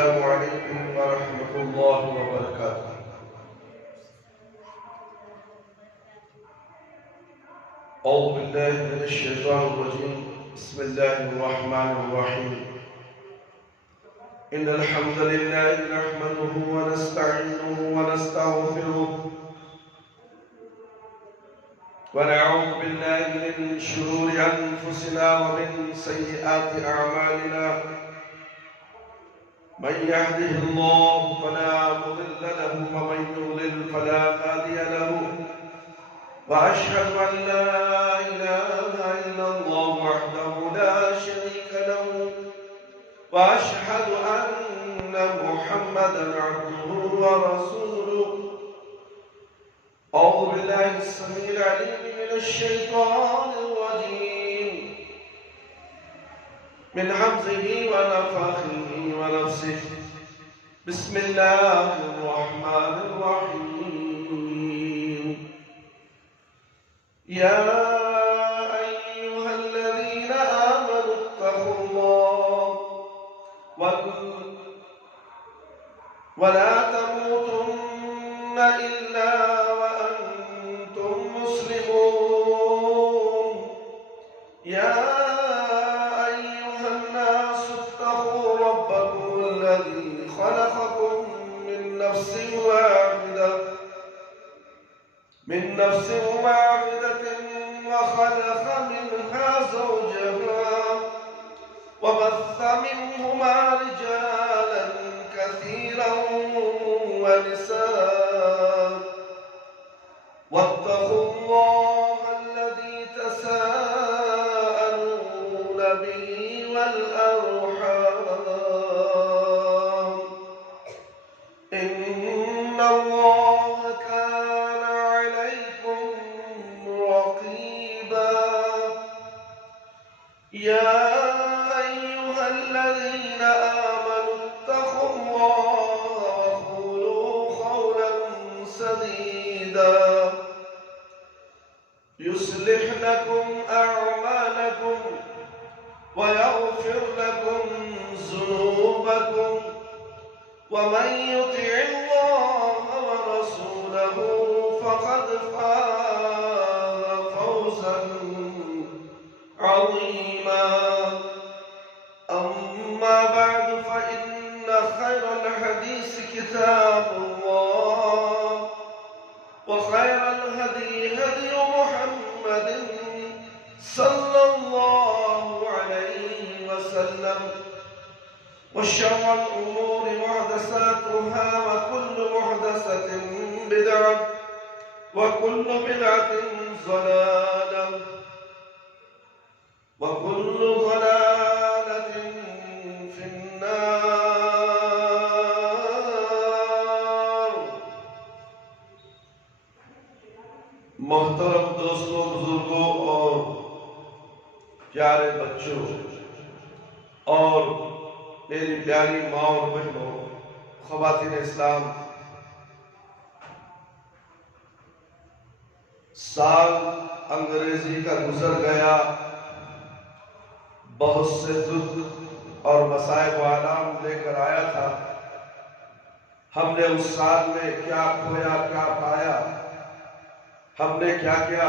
السلام عليكم ورحمة الله وبركاته. أعوذ بالله من الشيطان الرجيم. بسم الله الرحمن الرحيم. إن الحمد لله نحمده ونستعينه ونستغفره ونعوذ بالله من شرور أنفسنا ومن سيئات أعمالنا. من يهده الله فلا مضل له ومن يضلل فلا هادي له. وأشهد أن لا إله إلا الله وحده لا شريك له. وأشهد أن محمدا عبده ورسوله. أعوذ بالله السميع العليم من الشيطان الرجيم من همزه ونفخه ونفسه. بسم الله الرحمن الرحيم. يا أيها الذين آمنوا اتقوا الله ولا تموتن إلا وأنتم مسلمون. يا أيها الناس اتقوا ربكم الذي خلقكم من نفس واحدة وخلق منها زوجها وبث منهما رجالا كثيرا ونساء. واتقوا الله الذي تساءلون به والأرحام إن الله كان عليكم رقيبا. يا أيها الذين آمنوا اتقوا الله وقولوا قولا سديدا يصلح لكم أعمالكم ويغفر لكم ذنوبكم. ومن يطع الله ورسوله فقد فاز فوزا عظيما. أما بعد فإن خير الحديث كتاب الله وخير الهدي هدي محمد صلى الله عليه وسلم. وشر الأمور محدثاتها وكل محدثة بدعة وكل بدعة ضلالة وكل ضلالة في النار. محترم دوستوں، بزرگوں اور پیارے بچوں اور میری پیاری ماں اور بہنوں، خواتین اسلام، سال انگریزی کا گزر گیا. بہت سے دکھ اور مصائب و آلام لے کر آیا تھا. ہم نے اس سال میں کیا کھویا، کیا پایا، ہم نے کیا کیا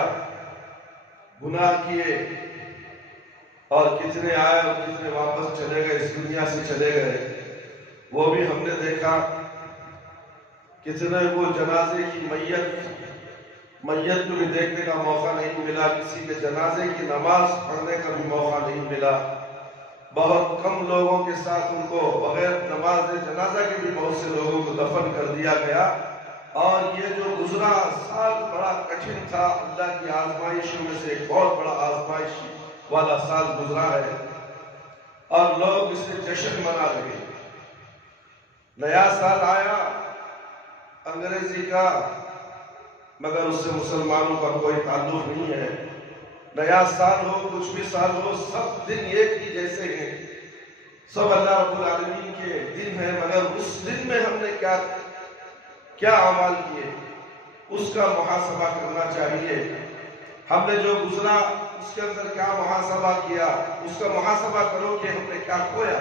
گناہ کیے اور کتنے آئے اور کتنے واپس چلے گئے، اس دنیا سے چلے گئے، وہ بھی ہم نے دیکھا. کتنے کو جنازے کی میت کو بھی دیکھنے کا موقع نہیں ملا، کسی کے جنازے کی نماز پڑھنے کا بھی موقع نہیں ملا. بہت کم لوگوں کے ساتھ ان کو بغیر نماز جنازہ کے بھی بہت سے لوگوں کو دفن کر دیا گیا. اور یہ جو گزرا سال بڑا کٹھن تھا، اللہ کی آزمائشوں میں سے ایک بہت بڑا آزمائش والا سال گزرا ہے اور لوگ اسے جشن منا رہے. نیا سال آیا انگریزی کا، مگر اس سے مسلمانوں کا کوئی تعلق نہیں ہے. نیا سال ہو، کچھ بھی سال ہو، سب دن ایک ہی جیسے ہیں. سب اللہ رب العالمین کے دن ہیں، مگر اس دن میں ہم نے کیا اعمال کیے اس کا محاسبہ کرنا چاہیے. ہم نے جو گزرا اس کے اندر کیا محاسبہ کیا، اس کا محاسبہ کرو کہ ہم نے کیا کھویا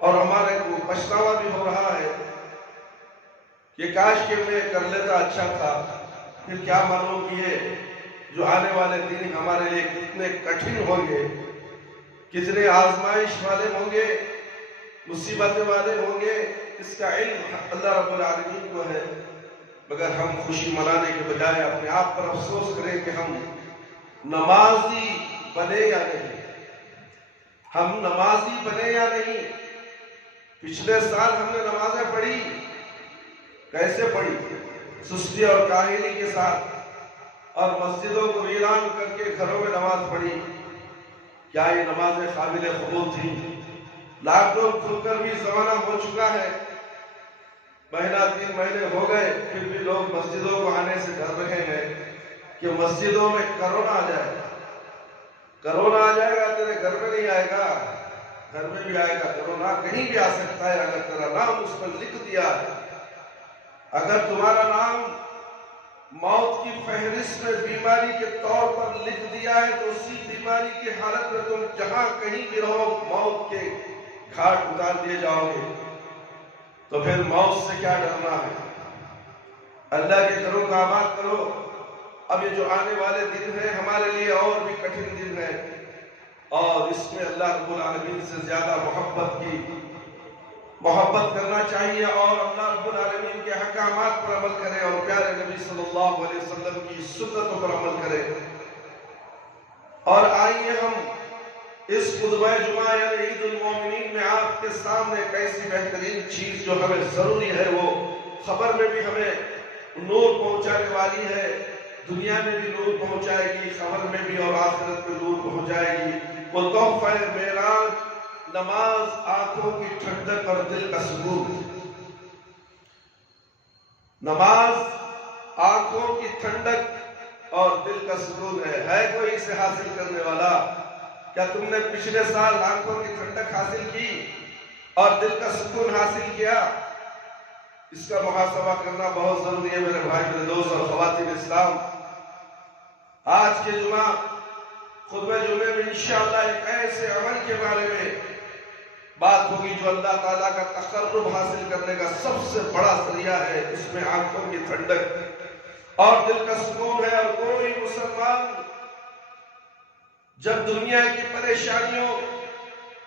اور ہمارے کو پچھتاوا بھی ہو رہا ہے کہ کاش کہ میں کر لیتا اچھا تھا. پھر کیا معلوم کہ یہ جو آنے والے دن ہمارے لیے کتنے کٹھن ہوں گے، کتنے آزمائش والے ہوں گے، مصیبتیں والے ہوں گے. اس کا علم اللہ رب العالمین کو ہے، مگر ہم خوشی منانے کے بجائے اپنے آپ پر افسوس کریں کہ ہم نمازی بنے یا نہیں. ہم نمازی بنے یا نہیں. پچھلے سال ہم نے نمازیں پڑھی، کیسے پڑھی؟ سستی اور کاہلی کے ساتھ، اور مسجدوں کو ویران کر کے گھروں میں نماز پڑھی. کیا یہ نمازیں قابل قبول تھیں؟ لاک ڈاؤن کھل کر بھی زمانہ ہو چکا ہے، مہینہ 3 مہینے ہو گئے، پھر بھی لوگ مسجدوں کو آنے سے ڈر رہے ہیں کہ مسجدوں میں کرونا آ جائے. کرونا آ جائے گا، تیرے گھر میں نہیں آئے گا، گھر میں بھی آئے گا. کرونا کہیں بھی آ سکتا ہے اگر تیرا نام اس پر لکھ دیا ہے. اگر تمہارا نام موت کی فہرست میں بیماری کے طور پر لکھ دیا ہے تو اسی بیماری کی حالت میں تم جہاں کہیں بھی رہو موت کے گھاٹ اتار دیے جاؤ گے. تو پھر موت سے کیا ڈرنا ہے؟ اللہ کے گھروں کا آباد کرو. اب یہ جو آنے والے دن ہیں ہمارے لیے اور بھی کٹھن دن ہیں، اور اس میں اللہ رب العالمین سے زیادہ محبت کرنا چاہیے، اور اللہ رب العالمین کے احکامات پر عمل کریں، اور پیارے نبی صلی اللہ علیہ وسلم کی سنتوں پر عمل کریں. اور آئیے ہم اس خطبہ جمعہ یعنی عید المومنین میں آپ کے سامنے ایک ایسی بہترین چیز جو ہمیں ضروری ہے، وہ خبر میں بھی ہمیں نور پہنچانے والی ہے، دنیا میں بھی نور پہنچائے گی، خبر میں بھی اور آخرت میں نور پہنچائے گی. وہ تحفہ معراج، نماز آنکھوں کی ٹھنڈک اور دل کا سکون. نماز آنکھوں کی ٹھنڈک اور دل کا سکون ہے کوئی اسے حاصل کرنے والا؟ کیا تم نے پچھلے سال آنکھوں کی ٹھنڈک حاصل کی اور دل کا سکون حاصل کیا؟ اس کا محاسبہ کرنا بہت ضروری ہے میرے بھائی، میرے دوست اور خواتین اسلام. آج کے جمعہ خطبہ جمعے میں انشاءاللہ ایک ایسے عمل کے بارے میں بات ہوگی جو اللہ تعالیٰ کا تقرب حاصل کرنے کا سب سے بڑا ذریعہ ہے. اس میں آنکھوں کی ٹھنڈک اور دل کا سکون ہے. اور کوئی مسلمان جب دنیا کی پریشانیوں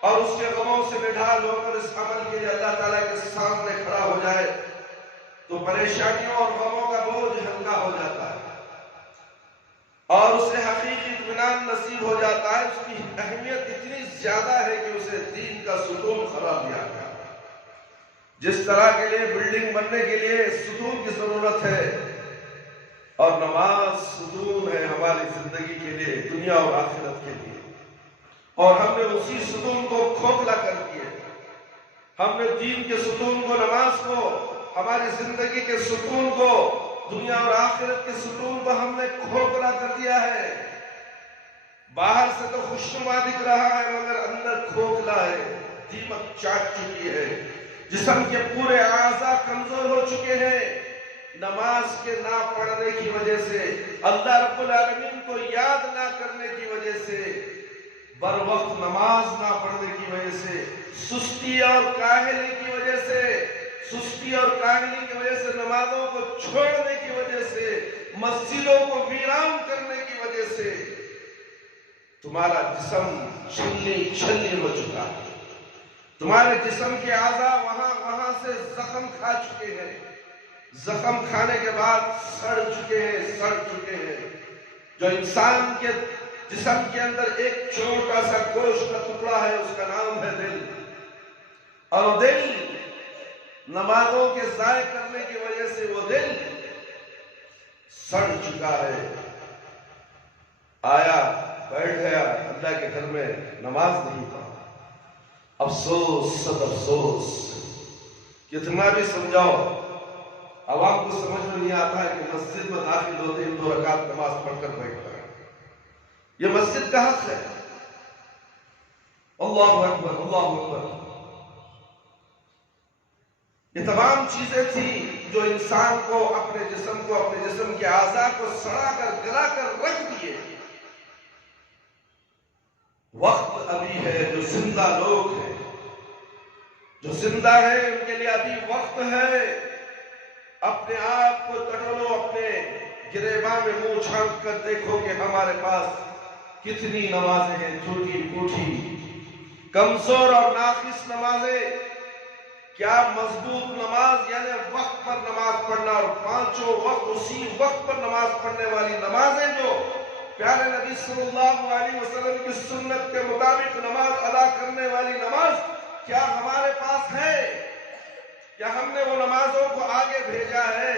اور اس کے غموں سے نڈھال ہو کر اس عمل کے لیے اللہ تعالیٰ کے سامنے کھڑا ہو جائے تو پریشانیوں اور غموں کا بوجھ ہلکا ہو جاتا ہے، اور اسے حقیقی اطمینان نصیب ہو جاتا ہے. اس کی اہمیت اتنی زیادہ ہے کہ اسے دین کا ستون قرار دیا گیا. جس طرح کے لیے بلڈنگ بننے کے لیے ستون کی ضرورت ہے، اور نماز ستون ہے ہماری زندگی کے لیے، دنیا اور آخرت کے لیے. اور ہم نے اسی ستون کو کھوکھلا کر دیا. ہم نے دین کے ستون کو، نماز کو، ہماری زندگی کے ستون کو، دنیا اور آخرت کے ستون کو ہم نے کھوکھلا کر دیا ہے. باہر سے تو خوشنما دکھ رہا ہے مگر اندر کھوکھلا ہے، دیمک چاٹ چکی ہے. جسم کے پورے اعضاء کمزور ہو چکے ہیں نماز کے نہ پڑھنے کی وجہ سے، اللہ رب العالمین کو یاد نہ کرنے کی وجہ سے، بر وقت نماز نہ پڑھنے کی وجہ سے، سستی اور کاہلی کی وجہ سے، سستی اور کاہلی کی وجہ سے، نمازوں کو چھوڑنے کی وجہ سے، مسجدوں کو ویران کرنے کی وجہ سے تمہارا جسم چھلنی ہو چکا ہے. تمہارے جسم کے اعضاء وہاں سے زخم کھا چکے ہیں، زخم کھانے کے بعد سڑ چکے ہیں. جو انسان کے جسم کے اندر ایک چھوٹا سا گوشت کا ٹکڑا ہے، اس کا نام ہے دل. اور دل نمازوں کے ضائع کرنے کی وجہ سے وہ دل سڑ چکا ہے. آیا بیٹھ گیا اللہ کے گھر میں، نماز نہیں پڑھا. افسوس، صد افسوس. کتنا بھی سمجھاؤ عوام کو سمجھ میں نہیں آتا ہے کہ مسجد میں داخل ہوتے ہی 2 رکعت نماز پڑھ کر بیٹھتا ہے. یہ مسجد کا حق ہے. اللہ اکبر، اللہ اکبر. یہ تمام چیزیں تھیں جو انسان کو اپنے جسم کے اعضاء کو سڑا کر گلا کر رکھ دیے. وقت ابھی ہے جو زندہ لوگ ہیں جو زندہ ہے ان کے لیے ابھی وقت ہے. اپنے آپ کو ٹٹولو، اپنے گریباں میں منہ چھانک کر دیکھو کہ ہمارے پاس کتنی نمازیں ہیں، ٹوٹی پھوٹی، کمزور اور ناقص نمازیں. کیا مضبوط نماز یعنی وقت پر نماز پڑھنا اور پانچوں وقت اسی وقت پر نماز پڑھنے والی نمازیں، جو پیارے نبی صلی اللہ علیہ وسلم کی سنت کے مطابق نماز ادا کرنے والی نماز، کیا ہمارے پاس ہے؟ کیا ہم نے وہ نمازوں کو آگے بھیجا ہے؟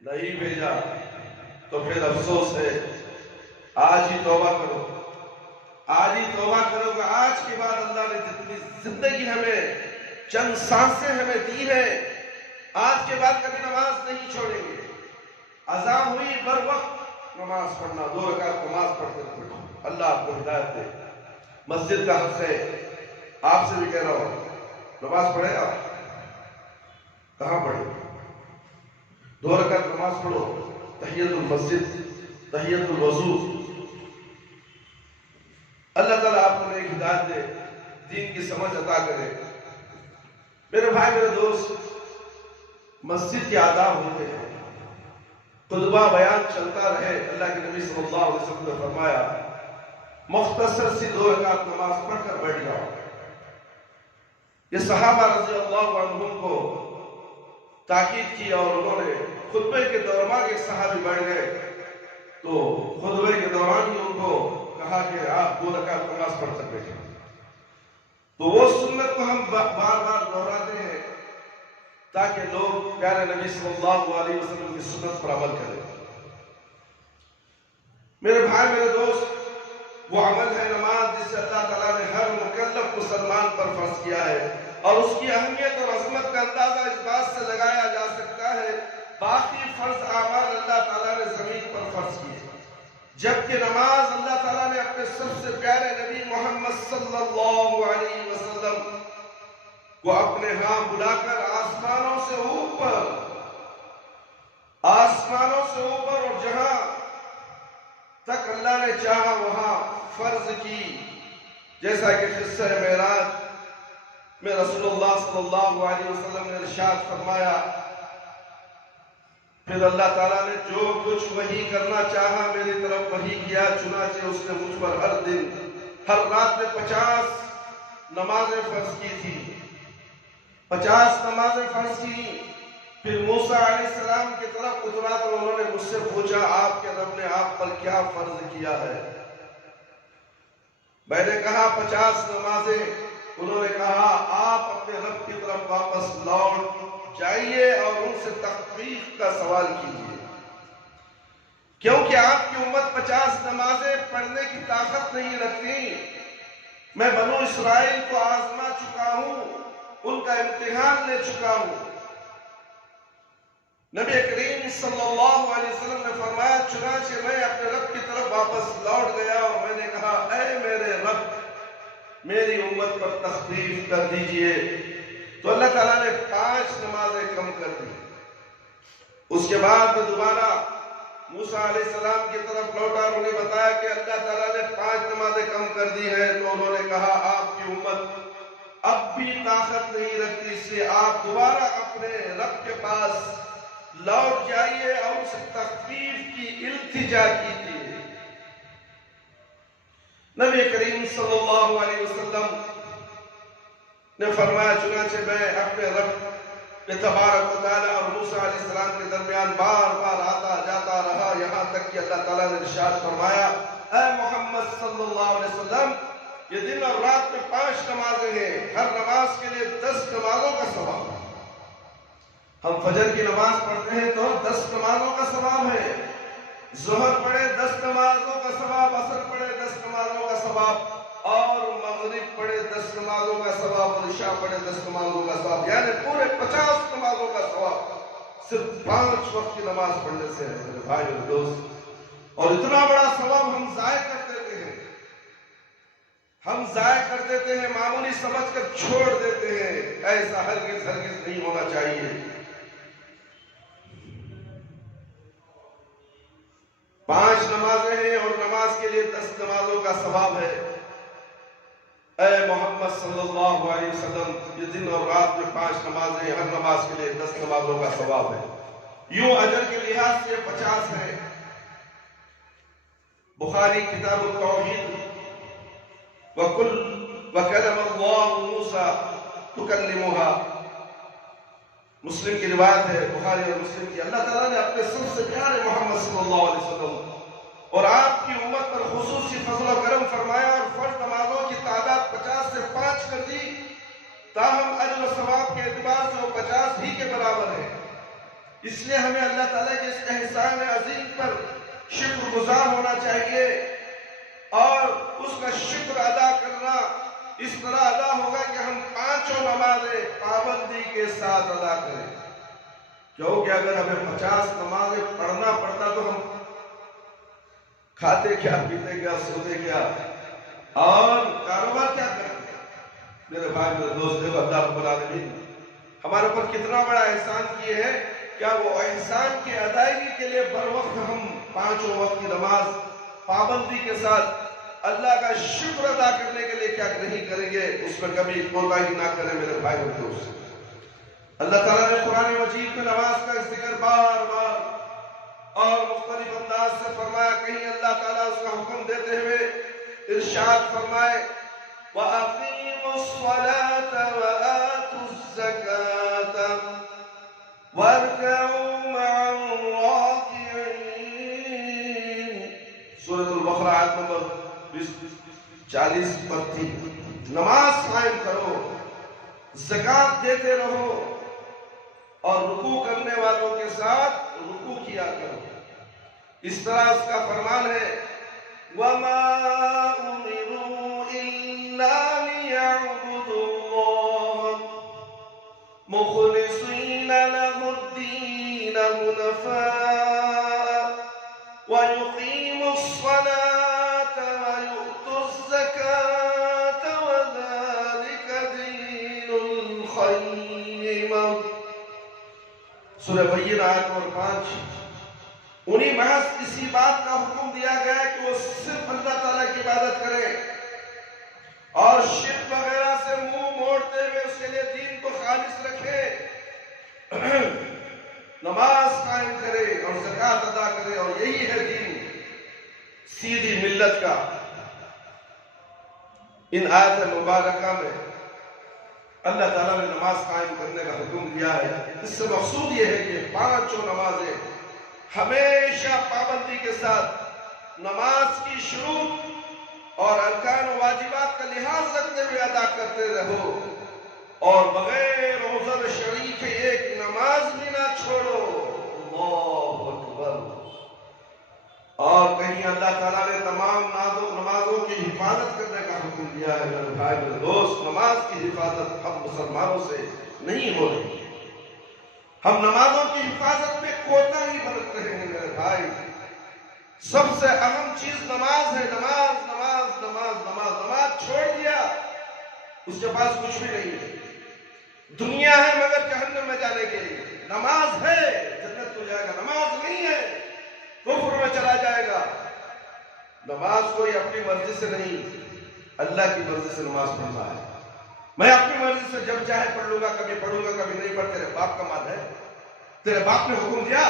نہیں بھیجا. تو پھر افسوس ہے. آج ہی توبہ کرو، آج ہی توبہ کرو کہ آج کے بعد اللہ نے جتنی زندگی ہمیں، چند سانسیں ہمیں دی ہے، آج کے بعد کبھی نماز نہیں چھوڑیں گے. اذان ہوئی بر وقت نماز پڑھنا، 2 رکعت نماز پڑھتے رہو. اللہ آپ کو ہدایت دے. مسجد کا حق ہے، آپ سے بھی کہہ رہا ہوں، نماز پڑھے آپ کہاں پڑھے؟ 2 رکعت نماز پڑھو، تحیت المسجد، تحیت الوضو. اللہ تعالیٰ آپ کو ایک ہدایت دے، دین کی سمجھ عطا کرے. میرے بھائی، میرے دوست، مسجد کے آداب ہوتے ہیں. خطبہ بیان چلتا رہے. اللہ کے نبی صلی اللہ علیہ وسلم نے فرمایا مختصر سی 2 رکعت نماز پڑھ کر بیٹھ جاؤ. یہ صحابہ رضی اللہ عنہم کو تاکید کی اور انہوں نے خطبے کے دوران، ایک صحابی بیٹھ گئے تو خطبے کے دوران ہی ان کو کہا کہ آپ 2 رکعت نماز پڑھ کر بیٹھیں. تو وہ سنت کو ہم بار بار دہراتے ہیں تاکہ لوگ پیارے نبی صلی اللہ علیہ وسلم کی سنت پر عمل کریں. میرے بھائی، میرے دوست، وہ عمل ہے نماز جسے اللہ تعالیٰ نے ہر مکلف مسلمان پر فرض کیا ہے، اور اس کی اہمیت اور عظمت کا اندازہ اس بات سے لگایا جا سکتا ہے باقی فرض اعمال اللہ تعالیٰ نے زمین پر فرض کیے، جبکہ نماز اللہ تعالیٰ نے اپنے سب سے پیارے نبی محمد صلی اللہ علیہ وسلم کو اپنے ہاں بلا کر آسمانوں سے اوپر اور جہاں تک اللہ نے چاہا وہاں فرض کی. جیسا کہ قصہ معراج میں رسول اللہ صلی اللہ علیہ وسلم نے ارشاد فرمایا، پھر اللہ تعالیٰ نے جو کچھ وحی کرنا چاہا میری طرف وحی کیا، چنانچہ اس نے مجھ پر ہر دن، ہر رات میں 50 نمازیں فرض کی تھی. 50 نمازیں فرض کی. پھر موسیٰ علیہ السلام کی طرف اترا تو انہوں نے مجھ سے پوچھا، آپ کے رب نے آپ پر کیا فرض کیا ہے؟ میں نے کہا 50 نمازیں. انہوں نے کہا آپ اپنے رب کی طرف واپس لوٹ جائیے اور ان سے تخفیف کا سوال کیجیے، کیونکہ آپ کی امت 50 نمازیں پڑھنے کی طاقت نہیں رکھتی. میں بنو اسرائیل کو آزما چکا ہوں، ان کا امتحان لے چکا ہوں. نبی کریم صلی اللہ علیہ وسلم نے فرمایا، چنانچہ میں اپنے رب کی طرف واپس لوٹ گیا اور میں نے کہا، اے میرے رب، میری امت پر تخفیف کر دیجئے. تو اللہ تعالیٰ نے 5 نمازیں کم کر دی. اس کے بعد میں دوبارہ موسیٰ علیہ السلام کی طرف لوٹا اور انہیں بتایا کہ اللہ تعالیٰ نے 5 نمازیں کم کر دی ہیں. تو انہوں نے کہا، آپ کی امت اب بھی طاقت نہیں رکھتی، اس لیے آپ دوبارہ اپنے رب کے پاس لوٹ جائیے اور اس تخفیف کی التجا کیجیے. نبی کریم صلی اللہ علیہ وسلم نے فرمایا، چنانچہ میں اپنے رب تبارک و تعالیٰ اور موسیٰ علیہ السلام کے درمیان بار بار آتا جاتا رہا، یہاں تک کہ اللہ تعالیٰ نے ارشاد فرمایا، اے محمد صلی اللہ علیہ وسلم، یہ دن اور رات میں 5 نمازیں ہیں، ہر نماز کے لیے 10 نمازوں کا ثواب ہے. ہم فجر کی نماز پڑھتے ہیں تو 10 نمازوں کا ثواب ہے. ظہر پڑھے 10 نمازوں کا ثواب، عصر پڑھے 10 نمازوں کا ثواب، اور مغرب پڑھے 10 نمازوں کا ثواب، اور عشاء پڑھے 10 نمازوں کا ثواب، یعنی پورے 50 نمازوں کا ثواب صرف 5 وقت کی نماز پڑھنے سے ہے. میرے بھائی اور دوست، اور اتنا بڑا ثواب ہم ضائع کر دیتے ہیں. ہم ضائع کر دیتے ہیں، معمولی سمجھ کر چھوڑ دیتے ہیں. ایسا ہرگز نہیں ہونا چاہیے. 5 نمازیں ہیں اور نماز کے لیے 10 نمازوں کا ثواب ہے. اے محمد صلی اللہ علیہ وسلم، یہ دن اور رات میں 5 نمازیں، ہر نماز کے لیے 10 نمازوں کا ثواب ہے، یوں اجر کے لحاظ سے 50 ہے۔ بخاری کتاب التوحید، وَكَلَمَ اللَّهُ مُوسَى تُكَلِّمُهَا، مسلم کی روایت ہے، بخاری اور مسلم کی، اللہ تعالیٰ نے اپنے سب سے پیارے محمد صلی اللہ علیہ وسلم اور آپ کی امت پر خصوصی فضل و کرم فرمایا اور فرض نمازوں کی تعداد 50 سے 5 کر دی، تاہم اجر و ثواب کے اعتبار سے وہ 50 ہی کے برابر ہے۔ اس لیے ہمیں اللہ تعالیٰ کے اس احسان عظیم پر شکر گزار ہونا چاہیے، اور اس کا شکر ادا کرنا اس طرح ادا ہوگا کہ ہم 5 نمازیں پابندی کے ساتھ ادا کریں، کیونکہ اگر ہمیں 50 نمازیں پڑھنا پڑتا تو ہم کھاتے کیا، پیتے کیا، سوتے کیا اور کاروبار کیا کرتے۔ میرے بھائی میرے دوست، دیکھو اللہ رب العالمین ہمارے اوپر کتنا بڑا احسان کیے ہے، کیا وہ احسان کی ادائیگی کے لیے بر وقت ہم 5 وقت کی نماز پابندی کے ساتھ اللہ کا شکر ادا کرنے کے لیے کیا نہیں کریں گے، اس میں کبھی کوتاہی نہ کریں میرے بھائی اور دوست۔ اللہ تعالیٰ نے قرآن مجید میں نماز کا ذکر بار بار اور مختلف انداز سے فرمایا، کہیں اللہ تعالیٰ اس کا حکم دیتے ہوئے ارشاد فرمائے وَأَقِيمُوا الصَّلَاةَ وَآتُوا الزَّكَاةَ وَارْكَعُوا مَعَ الرَّاكِعِينَ، سورۃ البقرہ آیت نمبر 40 پر تھی۔ نماز قائم کرو، زکوٰۃ دیتے رہو، اور رکوع کرنے والوں کے ساتھ رکوع کیا کرو۔ اس طرح اس کا فرمان ہے وَمَا أُمِرُوا إِلَّا لِيَعْبُدُوا اللَّهَ مُخْلِصِينَ لَهُ الدِّينَ حُنَفَاءَ وَيُقِيمُوا الصَّلَاةَ وَيُؤْتُوا الزَّكَاةَ وَذَلِكَ دِينُ الْقَيِّمَةِ، سورہ بینہ آیت نمبر 5۔ انہیں محض اسی بات کا حکم دیا گیا ہے کہ وہ صرف اللہ تعالیٰ کی عبادت کریں اور شرک وغیرہ سے منہ موڑتے ہوئے اس کے لیے دین کو خالص رکھے، نماز قائم کرے اور زکوٰۃ ادا کرے، اور یہی ہے دین سیدھی ملت کا۔ ان آیت مبارکہ میں اللہ تعالیٰ نے نماز قائم کرنے کا حکم دیا ہے۔ اس سے مقصود یہ ہے کہ 5 نمازیں ہمیشہ پابندی کے ساتھ نماز کی شروط اور ارکان و واجبات کا لحاظ رکھتے ہوئے ادا کرتے رہو، اور بغیر عذر شرعی کے ایک نماز بھی نہ چھوڑو۔ اللہ اکبر۔ اور کہیں اللہ تعالیٰ نے تمام نمازوں کی حفاظت کرنے کا حکم دیا ہے۔ میرے بھائی میرے دوست، نماز کی حفاظت ہم مسلمانوں سے نہیں ہو رہی، ہم نمازوں کی حفاظت میں کوتاہی برت رہے ہیں۔ میرے بھائی، سب سے اہم چیز نماز ہے، نماز نماز نماز نماز۔ نماز چھوڑ دیا اس کے پاس کچھ بھی نہیں ہے، دنیا ہے مگر جہنم میں جانے کے لیے، نماز ہے جنت کو جائے گا، نماز نہیں ہے کفر میں چلا جائے گا۔ نماز کوئی اپنی مرضی سے نہیں، اللہ کی مرضی سے نماز پڑھنا ہے۔ میں اپنی مرضی سے جب چاہے پڑھ لوں گا، کبھی پڑھوں گا کبھی نہیں پڑھ، تیرے باپ کا مال ہے، تیرے باپ نے حکم دیا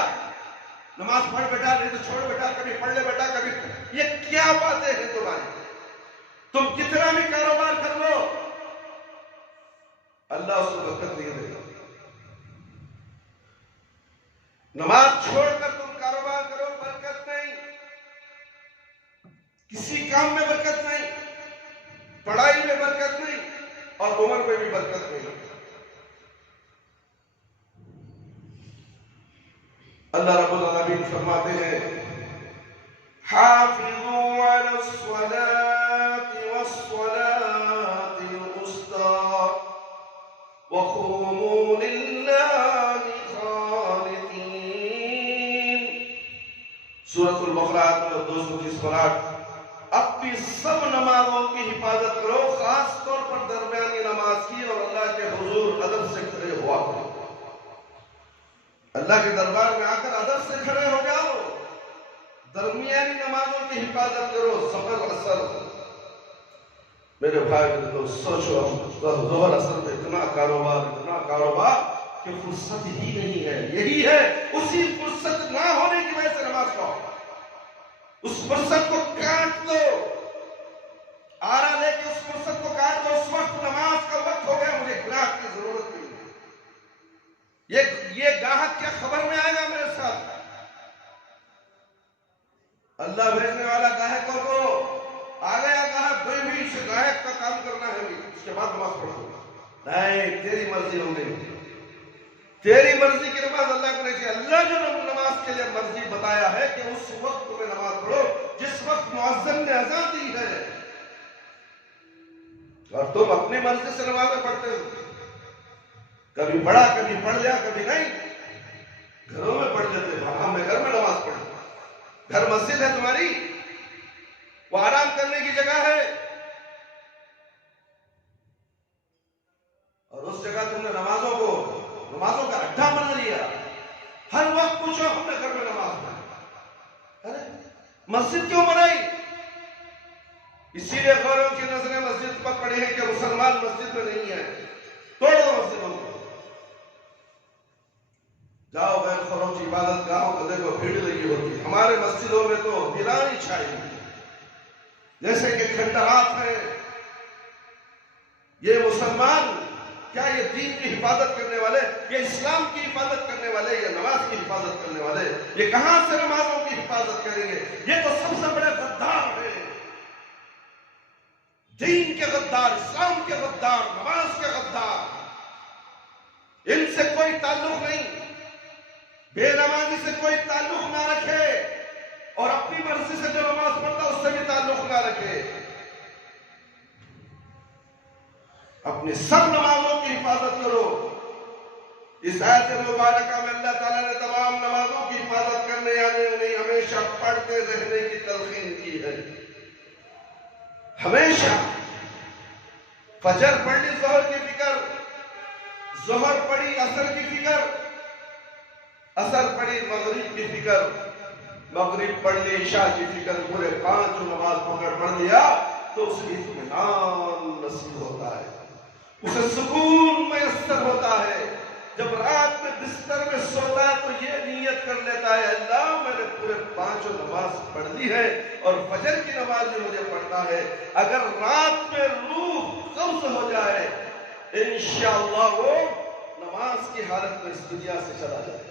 نماز پڑھ بیٹا، نہیں تو چھوڑ بیٹا، کبھی پڑھ لے بیٹا کبھی۔ یہ کیا باتیں ہیں تمہاری؟ تم کتنا بھی کاروبار کر لو، اللہ اس کو برکت نہیں دے گا۔ نماز چھوڑ کر تم کاروبار کرو، برکت نہیں، کسی کام میں برکت نہیں، پڑھائی میں برکت نہیں، اور عمر میں بھی برکت نہیں۔ اللہ رب العالمین فرماتے ہیں حافظوا علی الصلاة والصلاة الوسطى وقوموا للہ قانتین، سورۃ البقرہ آیت نمبر 238۔ اپنی سب نمازوں کی حفاظت کرو، خاص طور پر درمیانی نماز کی، اور اللہ کے حضور ادب سے کھڑے ہوا کرو۔ اللہ کے دربار میں آ کر ادب سے کھڑے ہو جاؤ، درمیانی نمازوں کی حفاظت کرو، ظہر اثر میرے بھائی میرے دوست سوچو، ظہر اثر میں اتنا کاروبار کہ فرصت ہی نہیں ہے. یہی ہے، اسی فرصت نہ ہونے کی وجہ سے نماز پڑھو. اس فرصت کو کاٹ دو، آرا لے کے اس فرصت کو کاٹ دو. اس وقت نماز کا وقت ہو گیا، مجھے گراہک کی ضرورت نہیں ہے. یہ گاہک کیا خبر میں آئے گا میرے ساتھ؟ اللہ بھیجنے والا گاہک کو آ گیا گاہک، کوئی بھی اس گاہک کا کام کرنا ہے نہیں، اس کے بعد نماز پڑھو. نہیں، تیری مرضی ہو گئی. تیری مرضی کی نماز اللہ کو نہیں چاہیے. اللہ جو نماز کے لیے مرضی بتایا ہے کہ اس وقت میں نماز پڑھو جس وقت مؤذن نے اذان دی ہے. اور تم اپنی مرضی سے نمازیں پڑھتے ہو، کبھی پڑھا کبھی پڑھ لیا کبھی نہیں. گھروں میں پڑھ لیتے ہیں، ہم نے گھر میں نماز پڑھی. گھر مسجد ہے تمہاری، وہ آرام کرنے کی جگہ ہے، اور اس جگہ تم نے نمازوں کا اڈا بنا لیا. ہر وقت پوچھو ہم نے گھر میں نماز پڑھی. ارے مسجد کیوں بنائی؟ اسی لیے غوروں کی نظریں مسجد پر پڑی ہیں کہ مسلمان مسجد میں نہیں ہے. توڑ دو مسجدوں کو. جاؤ غیر خوروں کی عبادت گاہوں کو دیکھو، بھیڑ لگی ہوتی ہے. ہمارے مسجدوں میں تو ویرانی چھائی ہوئی ہے، جیسے کہ کھنڈرات ہیں. یہ مسلمان کیا یہ دین کی حفاظت کرنے والے، یہ اسلام کی حفاظت کرنے والے، یہ نماز کی حفاظت کرنے والے، یہ کہاں سے نمازوں کی حفاظت کریں گے؟ یہ تو سب سے بڑے غدار ہیں، دین کے غدار، اسلام کے غدار، نماز کے غدار. ان سے کوئی تعلق نہیں. بے نمازی سے کوئی تعلق نہ رکھے، اور اپنی مرضی سے جو نماز پڑھتا اس سے بھی تعلق نہ رکھے. اپنی سب نمازوں کی حفاظت کرو. اس آیت مبارکہ میں اللہ تعالیٰ نے تمام نمازوں کی حفاظت کرنے یعنی انہیں ہمیشہ پڑھتے رہنے کی تلقین کی ہے. ہمیشہ فجر پڑھ لی ظہر کی فکر، ظہر پڑھی عصر کی فکر، عصر پڑھی مغرب کی فکر، مغرب پڑھ لی عشاء کی فکر. پورے 5 نماز پڑھ لیا تو اس کی اطمینان نصیب ہوتا ہے، اسے سکون میسر ہوتا ہے. جب رات میں بستر میں سوتا ہے تو یہ نیت کر لیتا ہے اللہ میں نے پورے 5 نماز پڑھ لی ہے اور فجر کی نماز بھی مجھے پڑھنا ہے. اگر رات میں روح قبض ہو جائے انشاءاللہ وہ نماز کی حالت میں اس دنیا سے چلا جائے.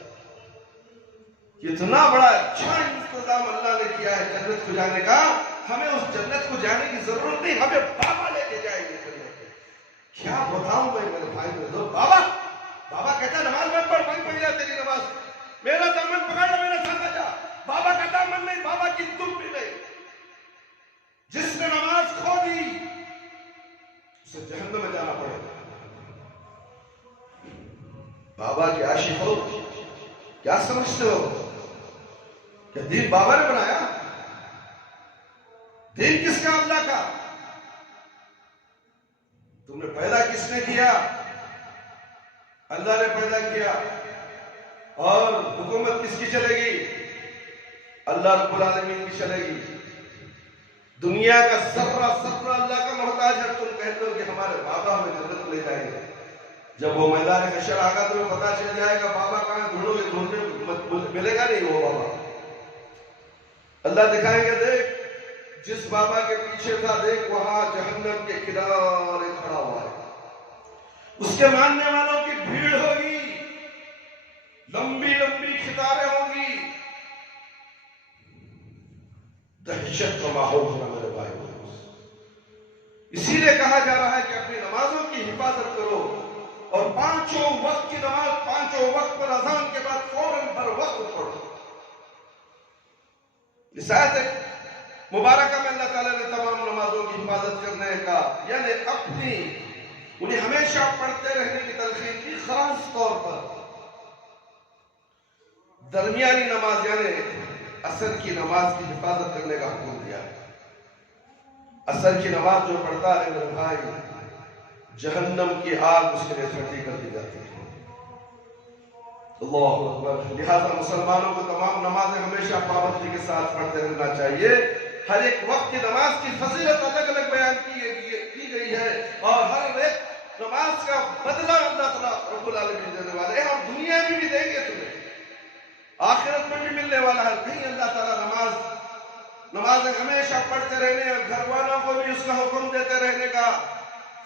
کتنا بڑا اچھا انتظام اللہ نے کیا ہے جنت کو جانے کا. ہمیں اس جنت کو جانے کی ضرورت نہیں، ہمیں بابا لے کے جائیں گے. کیا بتاؤں میں میرے بھائی میں تو بابا کہتا نماز مت پڑھ، وہیں پڑھ جا تیری نماز. میرا دامن پکڑ لو، میرا ساتھ جا. بابا کا دامن نہیں، بابا کی تم بھی نہیں. جس نے نماز کھو دی اسے جہنم میں جانا پڑے گا. بابا کے عاشق ہو کیا سمجھتے ہو کہ دین بابا نے بنایا؟ دین کس کا؟ اللہ کا. تم نے پیدا کس نے کیا؟ اللہ نے پیدا کیا. اور حکومت کس کی چلے گی؟ اللہ رب العالمین کی چلے گی. دنیا کا ذرہ اللہ کا محتاج ہے. تم کہتے ہو کہ ہمارے بابا ہمیں جنت لے جائیں گے. جب وہ میدان حشر آگا تمہیں پتا چل جائے گا بابا کہاں ڈھونڈو گے، ڈھونڈنے ملے گا نہیں وہ بابا. اللہ دکھائیں گے دیکھ جس بابا کے پیچھے تھا، دیکھ وہاں جہنم کے کنارے کھڑا ہوا ہے. اس کے ماننے والوں کی بھیڑ ہوگی، لمبی لمبی قطاریں ہوں گی، دہشت کا ماحول ہوگا میرے بھائی. اسی لیے کہا جا رہا ہے کہ اپنی نمازوں کی حفاظت کرو اور 5 وقت کی نماز 5 وقت پر اذان کے بعد فوراً بر وقت پڑھو. اس آیت مبارکہ میں اللہ تعالیٰ نے تمام نمازوں کی حفاظت کرنے کا یعنی اپنی انہیں ہمیشہ پڑھتے رہنے کی تلقین کی. خاص طور پر درمیانی نماز یعنی عصر کی نماز کی حفاظت کرنے کا حکم دیا. عصر کی نماز جو پڑھتا ہے میرے بھائی جہنم کی آگ اس کے لیے ٹھنڈی کر دی جاتی ہے. اللہ اکبر. لہذا مسلمانوں کو تمام نمازیں ہمیشہ پابندی کے ساتھ پڑھتے رہنا چاہیے. ہر ایک وقت کی نماز کی فضیلت الگ الگ بیان کی اور ہر ایک نماز کا بدلہ اللہ تعالیٰ رب العالمین دینے والے ہیں، اور دنیا میں بھی دیں گے تمہیں، آخرت میں بھی ملنے والا ہے۔ کہیں اللہ تعالیٰ نمازیں ہمیشہ پڑھتے رہنے اور گھر والوں کو بھی اس کا حکم دیتے رہنے کا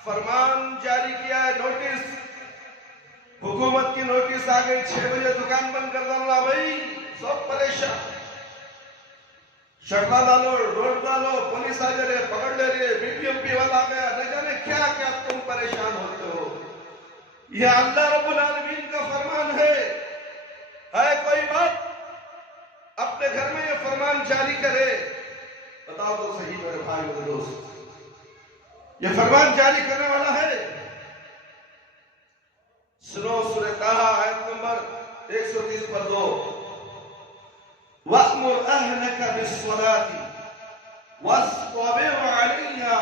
فرمان جاری کیا ہے۔ نوٹس، حکومت کی نوٹس آ گئی، 6 بجے دکان بند کر دو بھائی، سب پریشان، شٹرا ڈالو، روڈ ڈالو، پولیس آ جا رہے، پکڑ لے رہے، بی پی ایم پی والا آ گیا، نہ جانے کیا کیا تم پریشان ہوتے ہو۔ یہ اللہ رب العالمین کا فرمان ہے کوئی بات اپنے گھر میں یہ فرمان جاری کرے؟ بتاؤ تو صحیح میرے بھائی میرے دوست، یہ فرمان جاری کرنے والا ہے؟ سنو سورہ طٰہٰ آیت نمبر 130 پر 2، وَأْمُرْ أَهْلَكَ بِالصَّلَاةِ وَاصْطَبِرْ عَلَيْهَا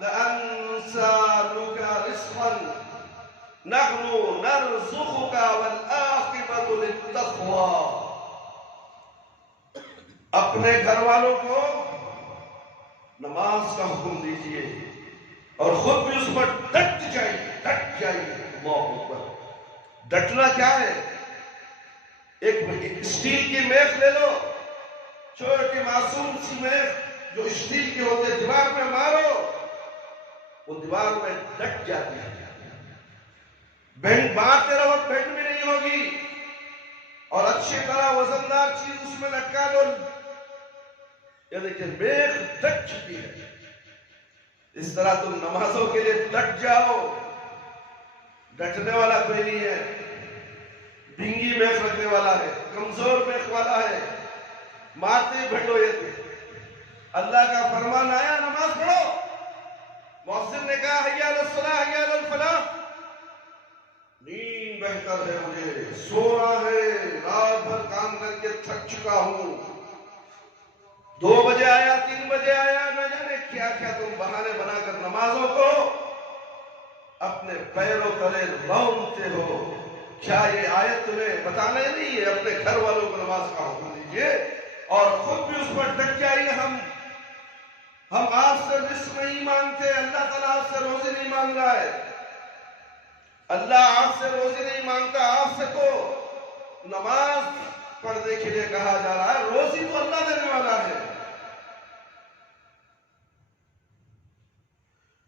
لَأَنْسَالُكَ رِزْقًا نَحْنُ نَرْزُقُكَ وَالْآخِبَةُ لِلتَّقْوَى۔ اپنے گھر والوں کو نماز کا حکم دیجئے اور خود بھی اس پر ڈٹ جائیے۔ اللہ اکبر۔ ڈٹنا کیا ہے؟ ایک اسٹیل کی میخ لے لو، چھوٹی معصوم سی میخ جو اسٹیل کی ہوتے، دیوار میں مارو، وہ دیوار میں ڈٹ جاتی ہے۔ بینڈ مارتے رہو، بینڈ بھی نہیں ہوگی، اور اچھی طرح وزندار چیز اس میں لٹکا دو، یہ دیکھیں میخ ڈٹ چکی ہے۔ اس طرح تم نمازوں کے لیے ڈٹ جاؤ۔ ڈٹنے والا کوئی نہیں ہے، ڈھنگی میخ رکھنے والا ہے، کمزور میخ والا ہے، مارتے ہی بھٹو یہ تھے۔ اللہ کا فرمان آیا نماز پڑھو، مؤذن نے کہا حی علی الصلاۃ حی علی الفلاح، نیند بہتر ہے، مجھے سونا ہے، رات بھر کام کر کے تھک چکا ہوں، 2 بجے آیا 3 بجے آیا، نہ جانے کیا کیا تم بہانے بنا کر نمازوں کو اپنے پیروں تلے رونتے ہو۔ کیا یہ آیت تمہیں بتانا نہیں ہے اپنے گھر والوں کو نماز کا حکم دیجئے اور خود بھی اس پر ڈٹ جائیے؟ ہم آپ سے رزق نہیں مانگتے، اللہ تعالیٰ آپ سے روزی نہیں مانگ رہا ہے، اللہ آپ سے روزی نہیں مانگتا، آپ سے تو نماز پڑھنے کے لیے کہا جا رہا ہے، روزی تو اللہ دینے والا ہے،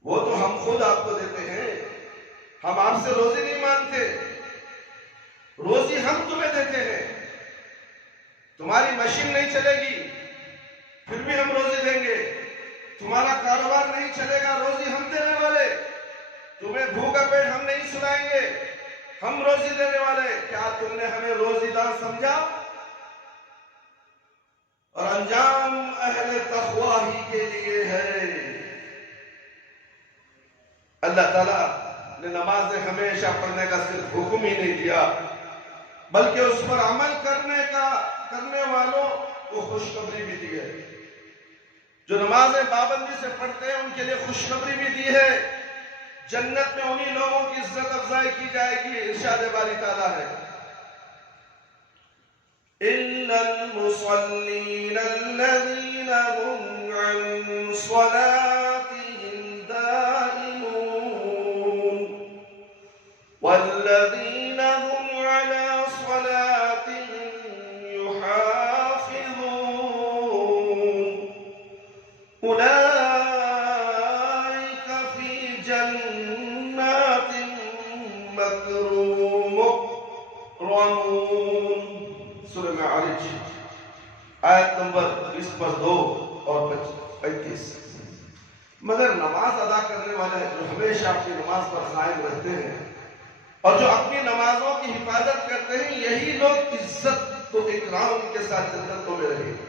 وہ تو ہم خود آپ کو دیتے ہیں، ہم آپ سے روزی نہیں مانگتے، روزی ہم تمہیں دیتے ہیں۔ تمہاری مشین نہیں چلے گی پھر بھی ہم روزی دیں گے، تمہارا کاروبار نہیں چلے گا، روزی ہم دینے والے، تمہیں بھوکا پیٹ ہم نہیں سلائیں گے، ہم روزی دینے والے۔ کیا تم نے ہمیں روزی دار سمجھا؟ اور انجام اہل تقوی ہی کے لیے ہے۔ اللہ تعالیٰ نے نمازیں ہمیشہ پڑھنے کا صرف حکم ہی نہیں دیا، بلکہ اس پر عمل کرنے والوں کو خوشخبری بھی دی ہے۔ جو نمازیں پابندی سے پڑھتے ہیں ان کے لیے خوشخبری بھی دی ہے، جنت میں انہی لوگوں کی عزت افزائی کی جائے گی۔ ارشاد باری تعالیٰ ہے، إِلَّا الْمُصَلِّينَ الَّذِينَ هُمْ عَنْ صَلَاتِهِمْ دَائِمُونَ وَالَّذِينَ هُمْ عَلَى صَلَاتِهِمْ يُحَافِظُونَ أُولَئِكَ فِي جَنَّاتٍ مُكْرَمُونَ۔ سورہ معارج آیت نمبر 20 پر 2 اور 35۔ مگر نماز ادا کرنے والے جو ہمیشہ اپنی نماز پر قائم رہتے ہیں اور جو اپنی نمازوں کی حفاظت کرتے ہیں، یہی لوگ عزت و اکرام کے ساتھ جنتوں میں رہیں گے۔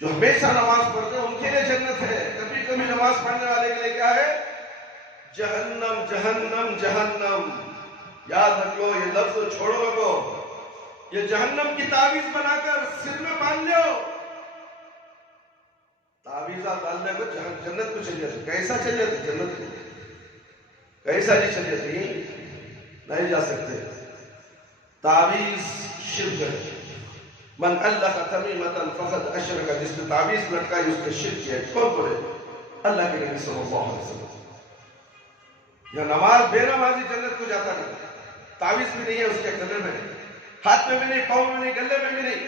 جو ہمیشہ نماز پڑھتے ہیں ان کے لیے جنت ہے، کبھی کبھی نماز پڑھنے والے کے لیے کیا ہے؟ جہنم جہنم جہنم۔ یاد رکھو، یہ لفظ چھوڑو لوگو، یہ جہنم کی تعویذ بنا کر سر میں باندھ لو، تعویذات ڈالنے کو جنت کو چل جاتے۔ کیسا چل جاتے؟ جنت کو کیسا جی چل جاتے؟ نہیں جا سکتے۔ تعویذ شرک ہے، من علق تمیمۃ فقد اشرک، جس نے تعویذ لٹکائی اس نے شرک کیا۔ کون بولے؟ اللہ کے نبی صلی اللہ علیہ وسلم. یا نماز بے نمازی جنت کو جاتا نہیں. تعویذ بھی نہیں ہے اس کے گلے میں، ہاتھ میں بھی نہیں، پاؤں میں نہیں، گلے میں بھی نہیں.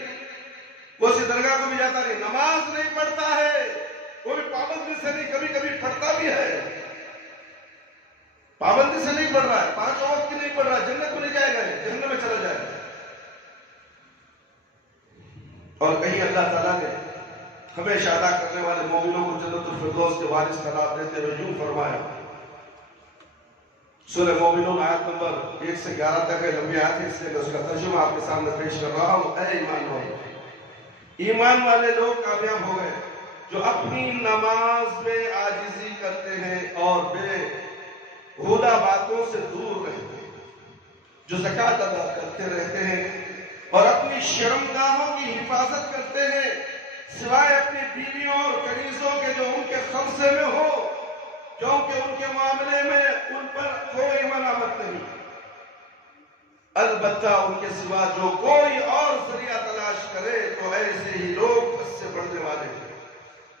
وہ اسی درگاہ کو بھی جاتا نہیں. نماز نہیں پڑھتا ہے، وہ بھی پابندی سے نہیں، کبھی کبھی پڑھتا بھی ہے، پابندی سے نہیں پڑھ رہا ہے، 5 وقت کی نہیں پڑھ رہا، جنت میں نہیں جائے گا، جہنم میں چلا جائے گا. اور کہیں اللہ تعالیٰ نے ہمیشہ ادا کرنے والے مومنوں کو جنت الفردوس کے وارث قرار دیتے ہوئے یوں فرمایا. سورہ مومنون آیت نمبر 1 سے 11 تک ہے، لمبی آیت ہے، اس لیے میں اس کا ترجمہ آپ کے سامنے پیش کر رہا ہوں. اے ایمان والے لوگ کامیاب ہو گئے جو اپنی نماز میں عاجزی کرتے ہیں اور بے ہودہ باتوں سے دور رہتے ہیں، جو زکوٰۃ ادا کرتے رہتے ہیں اور اپنی شرمگاہوں کی حفاظت کرتے ہیں سوائے اپنی بیویوں اور کنیزوں کے جو ان کے قبضے میں ہو، کیونکہ ان کے معاملے میں ان پر کوئی ملامت نہیں. البتہ ان کے سوا جو کوئی اور ذریعہ تلاش کرے تو ایسے ہی لوگ اس سے بڑھنے والے ہیں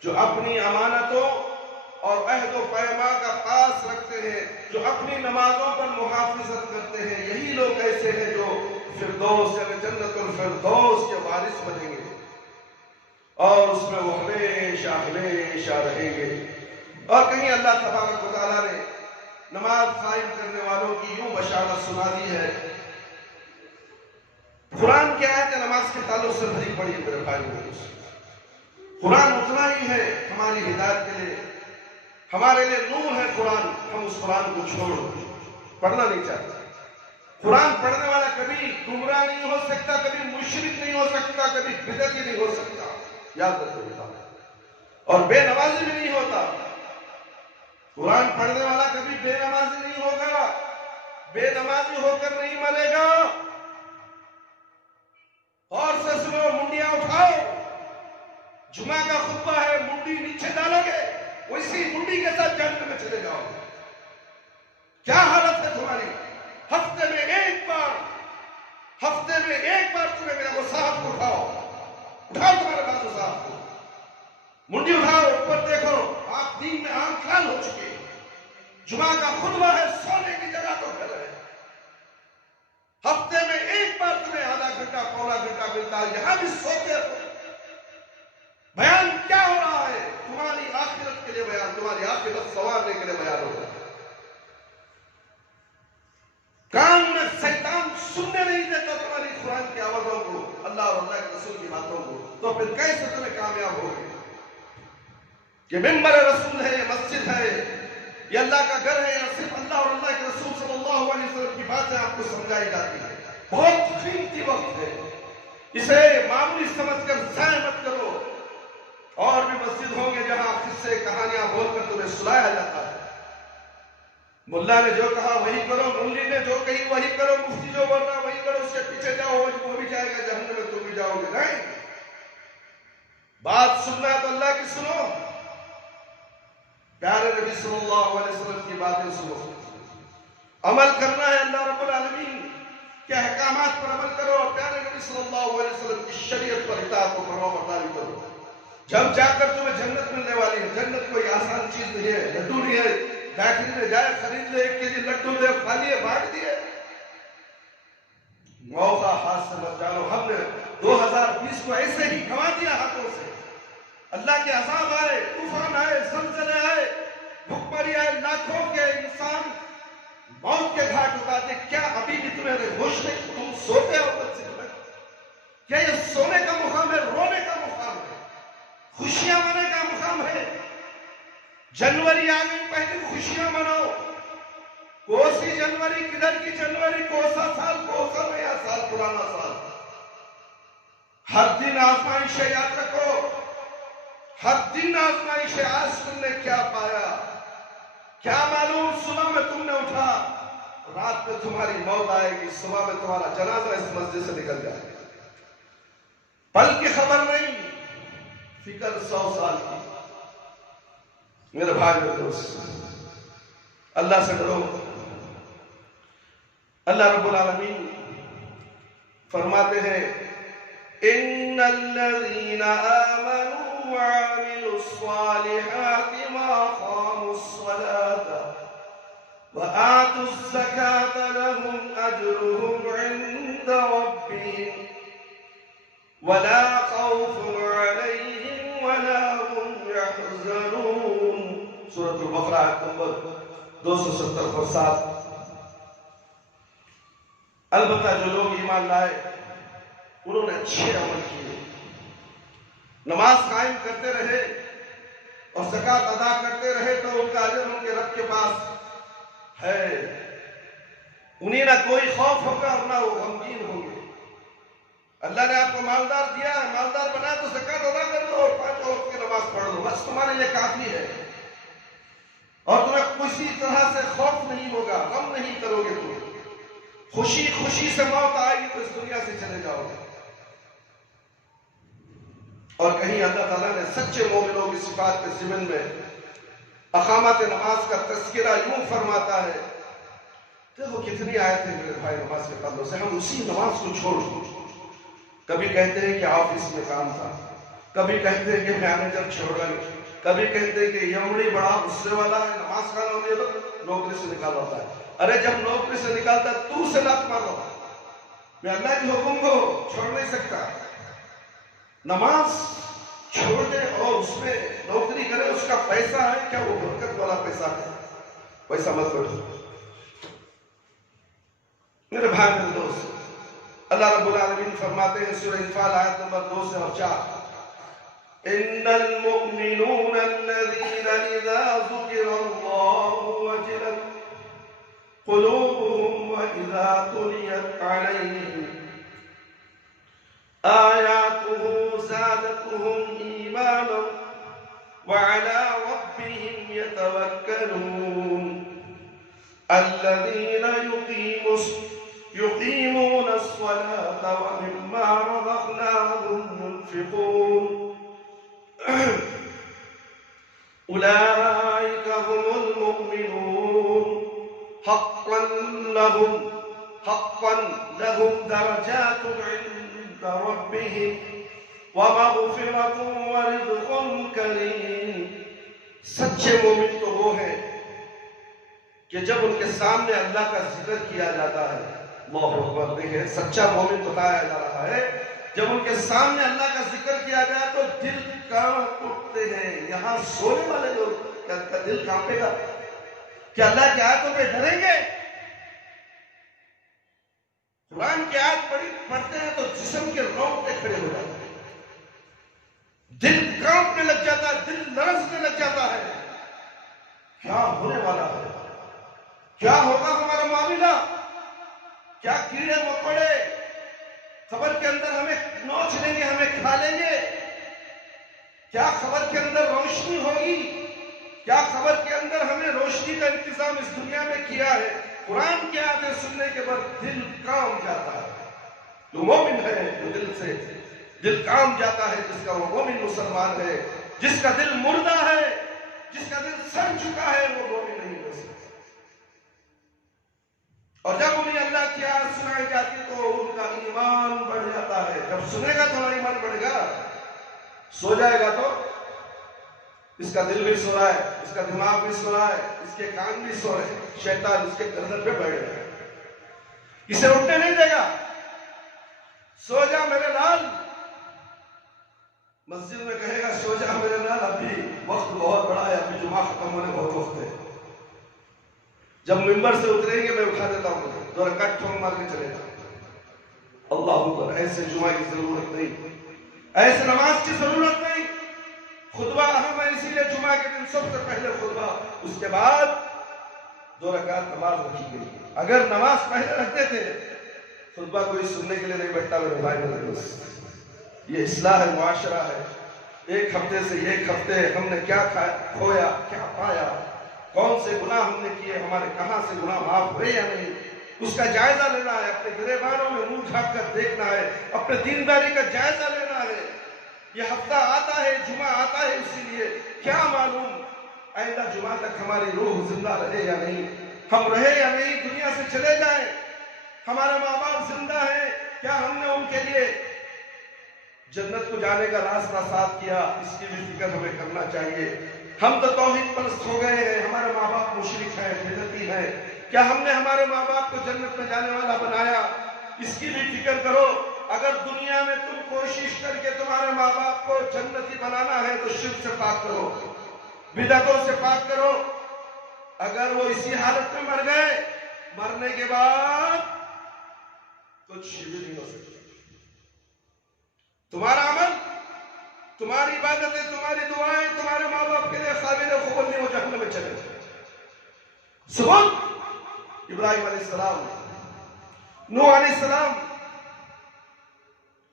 جو اپنی امانتوں اور عہد و پیمان کا پاس رکھتے ہیں، جو اپنی نمازوں پر محافظت کرتے ہیں. یہی لوگ ایسے ہیں جو فردوس یعنی جنت الفردوس کے وارث بنیں گے اور اس میں وہ ہمیشہ ہمیشہ رہیں گے. اور کہیں اللہ تبارک و تعالیٰ نے نماز قائم کرنے والوں کی یوں بشارت سنا دی ہے. قرآن کی آیت نماز کے تعلق سے بھری پڑی ہے میرے بھائی. قرآن اتنا ہی ہے ہماری ہدایت کے لیے، ہمارے لیے نور ہے قرآن. ہم اس قرآن کو چھوڑ پڑھنا نہیں چاہتے. قرآن پڑھنے والا کبھی گمراہ نہیں ہو سکتا، کبھی مشرک نہیں ہو سکتا، کبھی بدعتی نہیں ہو سکتا. یاد رکھو بیٹا. اور بے نمازی بھی نہیں ہوتا. قرآن پڑھنے والا کبھی بے نمازی نہیں ہوگا، بے نمازی ہو کر نہیں مرے گا. اور سے سنو، منڈیاں اٹھاؤ. جمعہ کا خطبہ ہے، منڈی نیچے ڈالو گے، اسی منڈی کے ساتھ جنت میں چلے جاؤ. کیا حالت ہے تمہاری؟ ہفتے میں ایک بار تمہیں میرا مصحف کو اٹھاؤ تمہارے بازو صاحب کو، منڈی اٹھاؤ، اوپر دیکھو. آپ دین میں عام خیال ہو چکے. جمعہ کا خطبہ ہے، سونے کی جگہ تو گھر ہے. ہفتے میں ایک بار تمہیں آدھا گھنٹہ پونا گھنٹہ ملتا ہے، یہاں بھی سوتے ہو. بیان کیا ہو رہا ہے؟ تمہاری آخرت کے لیے بیان، تمہاری آخرت سنوارنے کے لیے بیان ہو رہا ہے. کان میں شیطان سننے نہیں دیتا تمہاری قرآن کی آوازوں کو، اللہ اور اللہ کے رسول کی باتوں کو. تو پھر کیسے تمہیں کامیاب ہوگے؟ یہ ممبر رسول ہے، یہ مسجد ہے، یہ اللہ کا گھر ہے. یہ صرف اللہ اور اللہ کے رسول صلی اللہ علیہ وسلم کی باتیں آپ کو سمجھائی جاتی ہے. بہت قیمتی وقت ہے، اسے معمولی سمجھ کر ضائع مت کرو. اور بھی مسجد ہوں گے جہاں قصے کہانیاں بول کر تمہیں سلایا جاتا ہے. ملا نے جو کہا وہی کرو، ملی نے جو کہی وہی کرو، مفتی جو بول رہا وہی کرو، اس کے پیچھے جاؤ، وہ بھی جائے گا جہنم میں، تم بھی جاؤ گے. نہیں، بات سننا ہے تو اللہ کی سنو، پیارے نبی صلی اللہ علیہ وسلم کی باتیں سنو. عمل کرنا ہے اللہ رب العالمین کے احکامات پر عمل کرو اور پیارے نبی صلی اللہ علیہ وسلم کی شریعت پر اطاعت کو فرما برداری کرو. جب جا کر تمہیں جنت ملنے والی ہے. جنت کوئی آسان چیز نہیں ہے، لڈو نہیں ہے بیکری میں جائے خرید لے 1 کیجی لڈو دے کھا لیے بانٹ دیے. موقع ہاتھ سے مت ڈالو. ہم نے 2020 کو ایسے ہی گنوا دیا ہاتھوں سے. اللہ کے عذاب آئے، طوفان آئے، زلزلے آئے، بھوکمری آئے، لاکھوں کے انسان موت کے گھاٹ اتارتے. کیا ابھی بھی تمہیں ہوش نہیں؟ تم سوتے ہو مسجد میں؟ کیا یہ سونے کا مقام ہے؟ رونے کا مقام ہے؟ خوشیاں منانے کا مقام ہے؟ جنوری آ گئی، پہلی خوشیاں مناؤ. کوسی جنوری کدھر کی جنوری؟ کوسا سال، کوسا نیا سال، پرانا سال. ہر دن آزمائش ہے، یاد رکھو، ہر دن آزمائش ہے. آج تم نے کیا پایا؟ کیا معلوم صبح میں تم نے اٹھا، رات میں تمہاری موت آئے گی، صبح میں تمہارا جنازہ اس مسجد سے نکل جائے گا. پل کی خبر نہیں، فکر 100 سال کی. میرے بھائی میرے دوست، اللہ سے ڈرو. اللہ رب العالمین فرماتے ہیں ان الذین آمنوا وعملوا الصالحات وأقاموا الصلاة وآتوا الزكاة لهم أجرهم عند ربهم ولا خوف عليهم ولا هم يحزنون. سورة البقرہ آیت نمبر 270 البتہ جو لوگ ایمان لائے انہوں نے اچھے عمل کیے، نماز قائم کرتے رہے اور زکوٰۃ ادا کرتے رہے تو ان کا اجر ان کے رب کے پاس ہے. انہیں نہ کوئی خوف ہوگا اور نہ وہ غمگین ہوں گے. اللہ نے آپ کو مالدار دیا ہے، مالدار بنا تو زکوٰۃ ادا کر دو اور 5 وقت کی نماز پڑھ دو، بس تمہارے لیے کافی ہے. اور تمہیں کسی طرح سے خوف نہیں ہوگا، غم نہیں کرو گے. تم خوشی خوشی سے موت آئے گی تو اس دنیا سے چلے جاؤ گے. اور کہیں اللہ تعالیٰ نے سچے مومنوں کی صفات کے ضمن میں اقامت نماز کا تذکرہ یوں فرماتا ہے. دیکھو کتنی آیتیں میرے بھائی نماز کے تعلق سے ہم اسی نماز کو چھوڑ دیں. کبھی کہتے ہیں کہ آفس میں کام تھا، کبھی کہتے ہیں کہ مینیجر چھوڑ گئے، کبھی کہتے ہیں کہ یمڑی بڑا غصے والا ہے، نماز کا نام یہ تو نوکری سے نکال ہوتا ہے. ارے جب نوکری سے نکالتا تو سے لات مارو، میں اللہ کے حکم کو چھوڑ نہیں سکتا. نماز چھوڑ دے اور اس میں نوکری کرے، اس کا پیسہ ہے کیا وہ برکت والا پیسہ ہے؟ پیسہ مت بیٹھو میرے بھائی میرے دوست. اللہ رب العالمین فرماتے ہیں سورہ انفال آیت نمبر 2 سے 4 ان المؤمنون الذين اذا ذكر الله وجلت قلوبهم واذا تليت عليهم آياته زادتهم إيمانا وعلى ربهم يتوكلون الذين يقيمون الصلاة ومما رزقناهم ينفقون أولئك هم المؤمنون حقا لهم درجات عند ربهم ومغفرة ورزق کریم. سچے مومن تو وہ ہیں کہ جب ان کے سامنے اللہ کا ذکر کیا جاتا ہے، اللہ اکبر. دیکھیں سچا مومن بتایا جا رہا ہے، جب ان کے سامنے اللہ کا ذکر کیا جائے تو دل کانپ اٹھتے ہیں. یہاں سونے والے لوگ کا دل کانپے گا کہ اللہ کی آیتوں پہ ڈریں گے. قرآن کی آیت پڑھتے ہیں تو جسم کے رونگٹے کھڑے ہو جاتے ہیں، دل کانپنے لگ جاتا ہے، دل لرزنے لگ جاتا ہے. کیا ہونے والا ہے؟ کیا ہوگا ہمارا معاملہ؟ کیا کیڑے مکوڑے خبر کے اندر ہمیں نوچ لیں گے، ہمیں کھا لیں گے؟ کیا خبر کے اندر روشنی ہوگی؟ کیا خبر کے اندر ہمیں روشنی کا انتظام اس دنیا میں کیا ہے؟ قرآن کی آیتیں سننے کے بعد دل کام جاتا ہے. جو مومن ہے، جو دل سے دل کام جاتا ہے، جس کا وہ مومن مسلمان ہے. جس کا دل مردہ ہے، جس کا دل سڑ چکا ہے، وہ مومن نہیں ہو سکتا. اور جب انہیں اللہ کی آیت سنائی جاتی تو ان کا ایمان بڑھ جاتا ہے. جب سنے گا تھوڑا ایمان بڑھے گا. سو جائے گا تو اس کا دل بھی سو رہا ہے، اس کا دماغ بھی سو رہا ہے، اس کے کان بھی سو رہے ہیں. شیطان اس کے گردن پہ بیٹھ گیا، اسے اٹھنے نہیں دے گا. سو جا میرے لال. مسجد میں کہے گا سو جا میرے لال، ابھی وقت بہت بڑا ہے، ابھی جمعہ ختم ہونے بہت وقت ہے. جب ممبر سے اتریں گے میں اٹھا دیتا ہوں، 2 رکعت ٹھونک مار کے چلے گا. اللہ اکبر. ایسے جمعہ کی ضرورت نہیں، ایسے نماز کی ضرورت نہیں. خطبہ اہم ہے، اسی لیے جمعہ کے دن سب سے پہلے خطبہ، اس کے بعد 2 رکعت نماز رکھی گئی. اگر نماز پہلے رکھتے تھے خطبہ کوئی سننے کے لیے نہیں بیٹھتا. میرے بھائی میرے دوست، یہ اصلاح معاشرہ ہے. ایک ہفتے سے ایک ہفتے ہم نے کیا کھویا، کیا پایا، کون سے گناہ ہم نے کیے، ہمارے کہاں سے گناہ معاف ہوئے یا نہیں، اس کا جائزہ لینا ہے. اپنے گریبانوں میں منہ جھانک کر دیکھنا ہے، اپنے دینداری کا جائزہ لینا ہے. یہ ہفتہ آتا ہے، جمعہ آتا ہے، اسی لیے کیا معلوم آئندہ جمعہ تک ہماری روح زندہ رہے یا نہیں، ہم رہے یا نہیں، دنیا سے چلے جائیں. ہمارے ماں باپ زندہ ہیں، کیا ہم نے ان کے لیے جنت کو جانے کا راستہ ساتھ کیا، اس کی بھی فکر ہمیں کرنا چاہیے۔ ہم تو توحید پرست ہو گئے ہیں، ہمارے ماں باپ مشرک ہیں، بدعتی ہیں، کیا ہم نے ہمارے ماں باپ کو جنت میں جانے والا بنایا؟ اس کی بھی فکر کرو۔ اگر دنیا میں تم کوشش کر کے تمہارے ماں باپ کو جنتی بنانا ہے تو شرک سے پاک کرو، بدعتوں سے پاک کرو۔ اگر وہ اسی حالت میں مر گئے، مرنے کے بعد کچھ بھی نہیں ہو سکتا۔ تمہارا عمل، تمہاری عبادتیں، تمہاری دعائیں تمہارے ماں باپ کے لیے قابل قبول نہیں، وہ جہنم میں چلے جائیں۔ سبحان ابراہیم علیہ السلام، نوح علیہ السلام،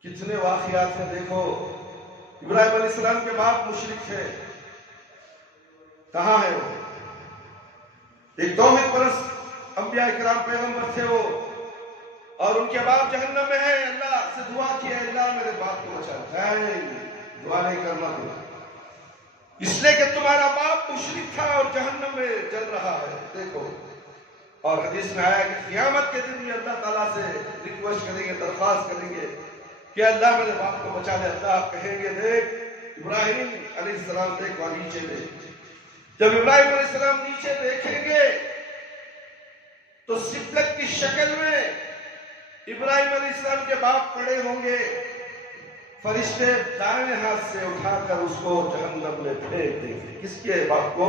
کتنے واقعات ہیں دیکھو۔ ابراہیم علیہ السلام کے باپ مشرک تھے، کہاں ہے وہ؟ ایک توحید پرست انبیاء کرام پیغمبر تھے وہ، اور ان کے باپ جہنم میں ہیں۔ اللہ سے دعا کی ہے، اللہ میرے باپ کو بچا۔ دعا نہیں کرنا دعا، اس لیے کہ تمہارا باپ مشرک تھا اور جہنم میں جل رہا ہے، دیکھو۔ اور حدیث میں آیا کہ قیامت کے دن بھی اللہ تعالیٰ سے ریکویسٹ کریں گے، درخواست کریں گے کہ اللہ میرے باپ کو بچا لے۔ اللہ آپ کہیں گے دیکھ ابراہیم علیہ السلام، دیکھ وہاں نیچے دیکھ۔ جب ابراہیم علیہ السلام نیچے دیکھیں گے تو سبلت کی شکل میں ابراہیم علیہ السلام کے باپ پڑے ہوں گے، فرشتے دائیں ہاتھ سے اٹھا کر اس کو جہنم میں پھینک دیں گے۔ کس کے باپ کو؟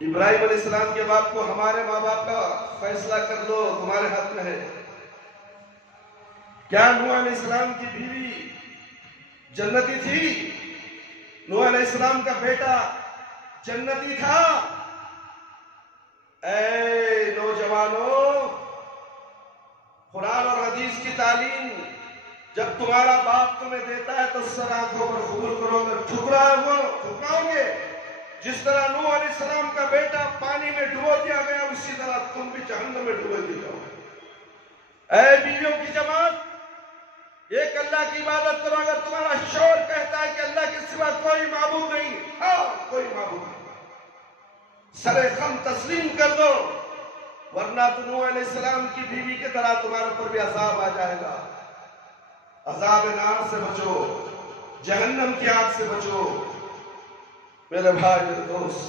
ابراہیم علیہ السلام کے باپ کو۔ ہمارے ماں باپ کا فیصلہ کر لو، تمہارے ہاتھ میں ہے۔ کیا نوح علیہ السلام کی بیوی جنتی تھی؟ نوح علیہ السلام کا بیٹا جنتی تھا؟ اے نوجوانوں، قرآن اور حدیث کی تعلیم جب تمہارا باپ تمہیں دیتا ہے تو سر آنکھوں پر قبول کرو گے، ٹھکراؤ گے۔ جس طرح نوح علیہ السلام کا بیٹا پانی میں ڈبو دیا گیا، اسی طرح تم بھی جہنم میں ڈبو دیے جاؤ گے۔ اے بیویوں کی جماعت، ایک اللہ کی عبادت کرو۔ اگر تمہارا شوہر کہتا ہے کہ اللہ کے سوا کوئی معبود نہیں، ہاں کوئی معبود نہیں، سر خم تسلیم کر دو، ورنہ تو نوح علیہ السلام کی بیوی کی طرح تمہارے پر بھی عذاب آ جائے گا۔ عذاب نار سے بچو، جہنم کی آگ سے بچو میرے بھائی، میرے دوست۔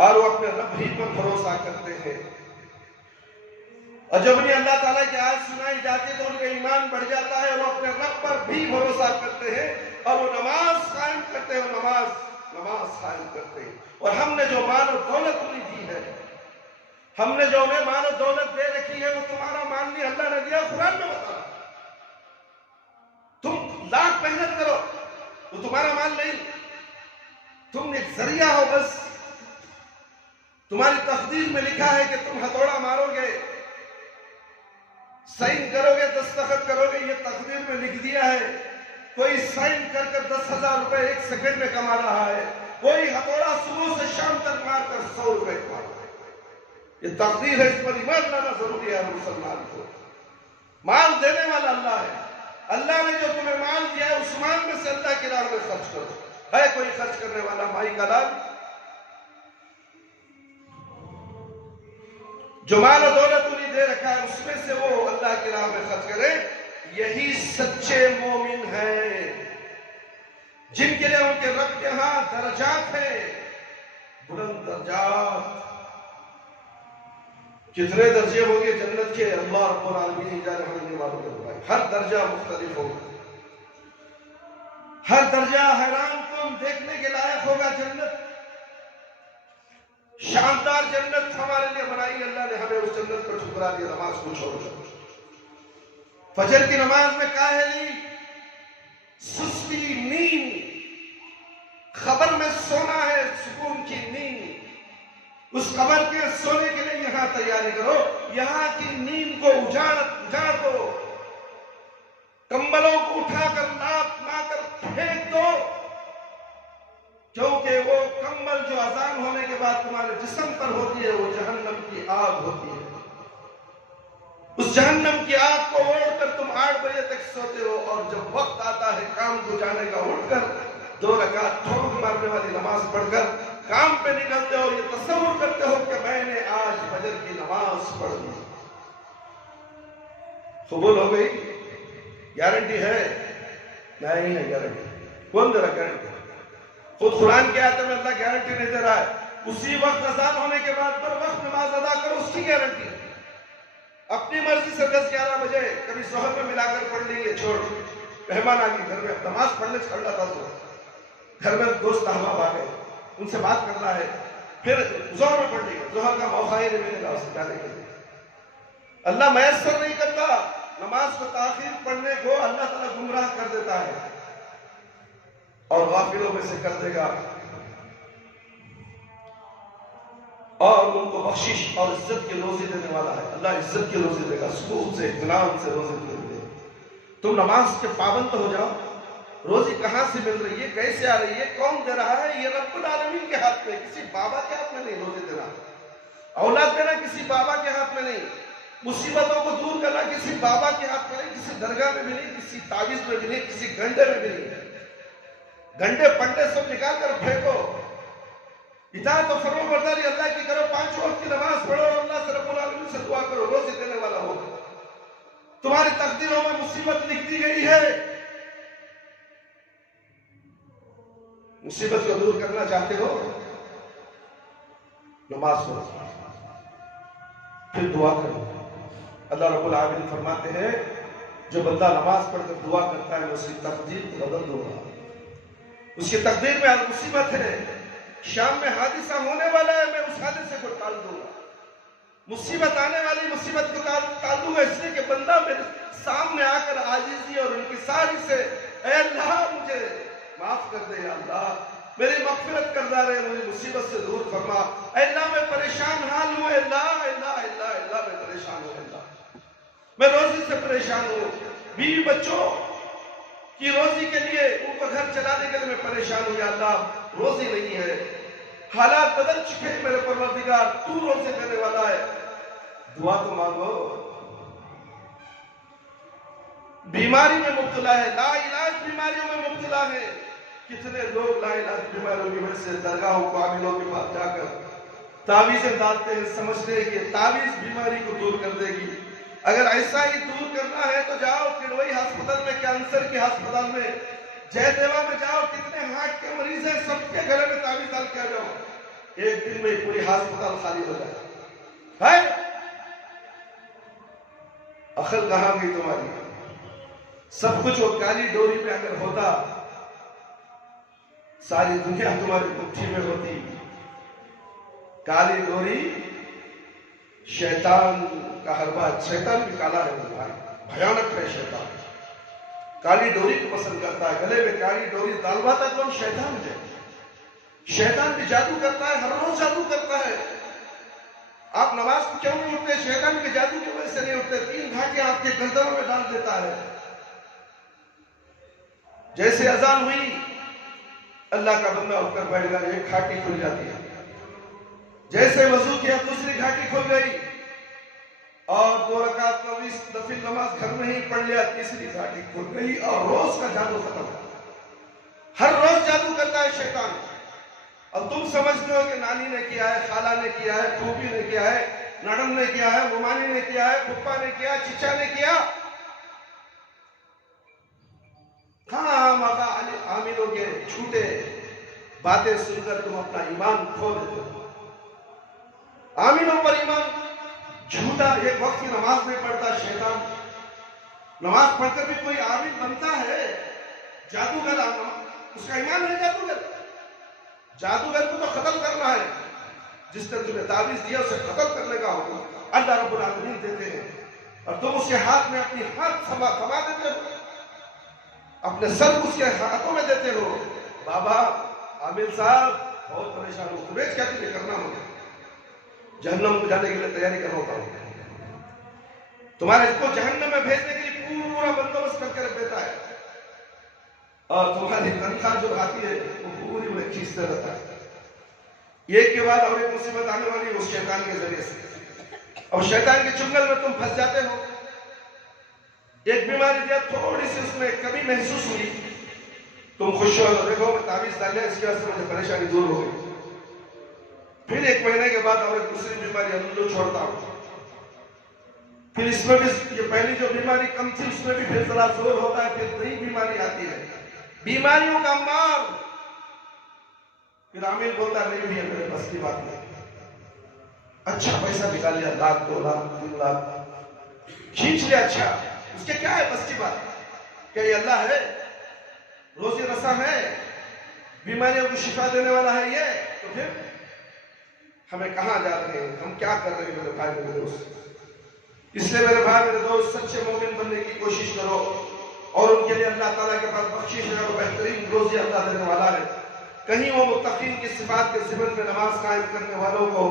اور وہ اپنے رب ہی پر بھروسہ کرتے ہیں، اور جب انہیں اللہ تعالیٰ کی آیت سنائی جاتی ہے تو ان کا ایمان بڑھ جاتا ہے۔ وہ اپنے رب پر بھی بھروسہ کرتے ہیں اور وہ نماز قائم کرتے ہیں، نماز قائم کرتے ہیں۔ اور ہم نے جو مال و دولت انہیں دی ہے، ہم نے جو انہیں مال و دولت دے رکھی ہے، وہ تمہارا مال نہیں، اللہ نے دیا۔ قرآن میں بتا، تم لاکھ محنت کرو، وہ تمہارا مال نہیں، تم ایک ذریعہ ہو بس۔ تمہاری تقدیر میں لکھا ہے کہ تم ہتھوڑا مارو گے، سائن کرو گے، دستخط کرو گے، یہ تقدیر میں لکھ دیا ہے۔ کوئی سائن کر کر 10,000 روپے ایک سیکنڈ میں کما رہا ہے، کوئی ہتھوڑا صبح سے شام تک مار کر 100 روپے کما رہا ہے۔ یہ تقدیر ہے، اس پر ایمان لانا ضروری ہے مسلمان کو۔ مال دینے والا اللہ ہے، اللہ نے جو تمہیں مال دیا ہے اس مال میں سے اللہ کی راہ میں خرچ کرو۔ ہے کوئی خرچ کرنے والا مائی کا لال؟ جو مال و دولت انہیں دے رکھا ہے اس میں سے وہ اللہ کی راہ میں خرچ کرے۔ یہی سچے مومن ہیں، جن کے لیے ان کے رب کے ہاں درجات ہیں، بلند درجات۔ کتنے درجے ہوں گے جنت کے، اللہ رب العالمین ہی جانے، ہمیں نہیں معلوم ہے۔ ہر درجہ مختلف ہوگا، ہر درجہ حیران کن دیکھنے کے لائق ہوگا۔ جنت شاندار جنت ہمارے لیے بنائی اللہ نے، ہمیں اس جنت پر ٹھکرا دیا نماز کو چھوڑ کر۔ فجر کی نماز میں کاہلی، سستی، نیند، خبر میں سونا ہے، سکون کی نیند۔ اس خبر کے سونے کے لیے یہاں تیاری کرو، یہاں کی نیند کو اجاڑ دو، کمبلوں کو اٹھا کر لات لا کر پھینک دو، کیونکہ وہ کمبل جو اذان ہونے کے بعد تمہارے جسم پر ہوتی ہے وہ جہنم کی آگ ہوتی ہے۔ اس جہنم کی آگ کو اوڑھ کر تم 8 بجے تک سوتے ہو، اور جب وقت آتا ہے کام کو جانے کا اٹھ کر 2 رکعت ٹھوک مارنے والی نماز پڑھ کر کام پہ نکلتے ہو، یہ تصور کرتے ہو کہ میں نے آج فجر کی نماز پڑھ لی، قبول ہو گئی۔ گارنٹی ہے؟ نہیں ہے گارنٹی. کون دے رہا گارنٹی؟ خود قرآن کے آیت میں اللہ گارنٹی نہیں دے رہا ہے. اسی وقت اذان ہونے کے بعد پر وقت نماز ادا کرو، اس کی گارنٹی ہے. اپنی مرضی سے 10-11 بجے کبھی ظہر میں ملا کر پڑھ لیں گے، چھوڑ. مہمان آ گئی گھر میں، نماز پڑھنے چھڑ رہا تھا تو گھر میں دوست احباب آ گئے، ان سے بات کرنا ہے، پھر ظہر میں پڑھ لیں گے. ظہر کا موقع ہی نہیں ملے گا اس سے جانے کے لیے. اللہ میسر نہیں کرتا نماز کو. تاخیر پڑھنے کو اللہ تعالیٰ گمراہ کر دیتا ہے اور غافلوں میں سے کر دے گا، اور ان کو بخشش اور عزت کی روزی دینے والا ہے. اللہ عزت کی روزی دے گا، سکون سے اطمینان سے روزی دے گا. تم نماز کے پابند ہو جاؤ. روزی کہاں سے مل رہی ہے، کیسے آ رہی ہے، کون دے رہا ہے؟ یہ رب العالمین کے ہاتھ میں، کسی بابا کے ہاتھ میں نہیں. روزی دینا، اولاد دینا کسی بابا کے ہاتھ میں نہیں. مصیبتوں کو دور کرنا کسی بابا کے ہاتھ میں نہیں، کسی درگاہ میں بھی نہیں، کسی تعویذ میں بھی نہیں، کسی گھنٹے میں بھی نہیں. گھنٹے پنڈے سب نکال کر پھینکو. اطاعت و فرمانبرداری اللہ کی کرو. 5 وقت کی نماز پڑھو اور اللہ سے رب العالمین سے دعا کرو، روزی دینے والا ہو. تمہاری تقدیروں میں مصیبت لکھ دی گئی ہے. مصیبت کو دور کرنا چاہتے ہو، نماز پڑھو، پھر دعا کرو. اللہ رب العالمین فرماتے ہیں جو بندہ نماز پڑھ کر دعا کرتا ہے میں اس کی تقدیر کو بدل دوں گا. اس کی تقدیر میں آج مصیبت ہے، شام میں حادثہ ہونے والا ہے، میں اس حادثے کو ٹال دوں گا. مصیبت آنے والی مصیبت کو ٹال دوں گا، اس لیے کہ بندہ میرے سامنے آ کر عاجزی اور انکساری سے اے اللہ مجھے معاف کر دے، یا اللہ میری مغفرت کردہ رہے، مجھے مصیبت سے دور فرما. اے اللہ میں پریشان حال ہوں، اے اللہ اللہ اللہ اللہ میں پریشان ہوں، اللہ میں روزی سے پریشان ہوں، بیوی بچوں کی روزی کے لیے ان کو گھر چلانے کے لیے میں پریشان ہوں، یا اللہ روزی نہیں ہے، حالات بدل چکے ہیں میرے پروردگار، تو روزی دینے والا ہے. دعا تو مانگو. بیماری میں مبتلا ہے، لا علاج بیماریوں میں مبتلا ہے. کتنے لوگ لا علاج بیماریوں کی وجہ سے درگاہوں کو عاملوں کے پاس جا کر تعویذیں ڈالتے ہیں، سمجھتے ہیں کہ تعویذ بیماری کو دور کر دے گی. اگر ایسا ہی دور کرنا ہے تو جاؤ کڑوئی ہسپتال میں، کینسر کے ہسپتال میں، جے دیوا میں جاؤ، کتنے ہارٹ کے مریض ہیں، سب کے گلے میں تعویذ ڈال کے آ جاؤ، ایک دن میں پوری ہسپتال خالی ہو جائے. ہے عقل کہاں گئی تمہاری؟ سب کچھ وہ کالی ڈوری پہ اگر ہوتا، ساری دنیا تمہاری مٹھی میں ہوتی. کالی ڈوری شیطان کا ہر بات. شیطان بھی کالا ہے بھائی، بھیانک ہے شیطان. کالی ڈوری کو پسند کرتا ہے، گلے میں کالی ڈوری ڈالواتا کون؟ شیطان ہے. شیطان بھی جادو کرتا ہے، ہر روز جادو کرتا ہے. آپ نماز کو کیوں نہیں اٹھتے؟ شیطان کے جادو کی وجہ سے نہیں اٹھتے. 3 گھاٹیاں آپ کے گردنوں میں ڈال دیتا ہے. جیسے اذان ہوئی اللہ کا بندہ اٹھ کر بیٹھ گیا، ایک گھاٹی کھل جاتی ہے. جیسے وضو کیا دوسری گھاٹی کھل گئی، اور 2 رکعت نفل نماز گھر میں ہی پڑھ لیا، تیسری گھاٹی کھل گئی اور روز کا جادو ختم. ہر روز جادو کرتا ہے شیطان. اور تم سمجھتے ہو کہ نانی نے کیا ہے، خالہ نے کیا ہے، پھوپھی نے کیا ہے، نڑم نے کیا ہے، ممانی نے کیا ہے، پھپھا نے کیا، چچا نے کیا. ہاں ماما عاملوں کے جھوٹے باتیں سن کر تم اپنا ایمان کھو دیتے ہو. عاملوں پر ایمان جھوٹا. ایک وقت کی نماز نہیں پڑھتا شیطان. نماز پڑھ کر بھی کوئی عامل بنتا ہے؟ جادوگر اس کا ایمان ہے. جادوگر کو تو قتل کرنا ہے. جس نے تمہیں تعویذ دیا اسے قتل کرنے کا حکم اللہ رب العالمین دیتے ہیں، اور تم اس کے ہاتھ میں اپنی ہاتھ تھما دیتے ہو، اپنے سر اس کے ہاتھوں میں دیتے ہو. بابا عامل صاحب بہت پریشان ہو، تمہیں کیا تمہیں کرنا ہوگا؟ جہنم کو جانے کے لیے تیاری کرنا ہوگا. تمہارے کو جہنم میں بھیجنے کے لیے پورا بندوبست کر کے دیتا ہے، اور تمہاری تنخواہ جو آتی ہے وہ پوری انہیں کھینچتے رہتا ہے. ایک کے بعد اور ایک مصیبت آنے والی ہے اس شیطان کے ذریعے سے، اور شیطان کے چنگل میں تم پھنس جاتے ہو. ایک بیماری دیا، تھوڑی سی اس میں کمی محسوس ہوئی، تم خوش ہو، دیکھو میں تعویذ ڈالیا اس کی وجہ سے مجھے پریشانی دور ہو گئی. پھر 1 مہینے کے بعد اور ایک دوسری بیماری اللہ چھوڑتا ہوں، پھر اس میں بھی یہ پہلی جو بیماری کم تھی اس میں بھی پھر ذرا زور ہوتا ہے، پھر نئی بیماری آتی ہے، بیماریوں کا مار. پھر عامل بولتا نہیں بھی ہے میرے بس کی بات نہیں. اچھا پیسہ نکال لیا، 1 لاکھ 2 لاکھ 3 لاکھ کھینچ لیا، اچھا اس کے کیا ہے بس کی بات؟ کیا یہ اللہ ہے؟ روزی رساں ہے؟ بیماریوں کو شفا دینے والا ہے یہ؟ تو پھر ہمیں کہاں جا رہے ہیں، ہم کیا کر رہے ہیں میرے بھائی میرے دوست؟ اس لیے میرے بھائی میرے دوست سچے مومن بننے کی کوشش کرو، اور ان کے لیے اللہ تعالیٰ کے پاس بخشش ہے اور بہترین روزی اللہ دینے والا ہے. کہیں وہ متقین کی صفات کے ضمن میں نماز قائم کرنے والوں کو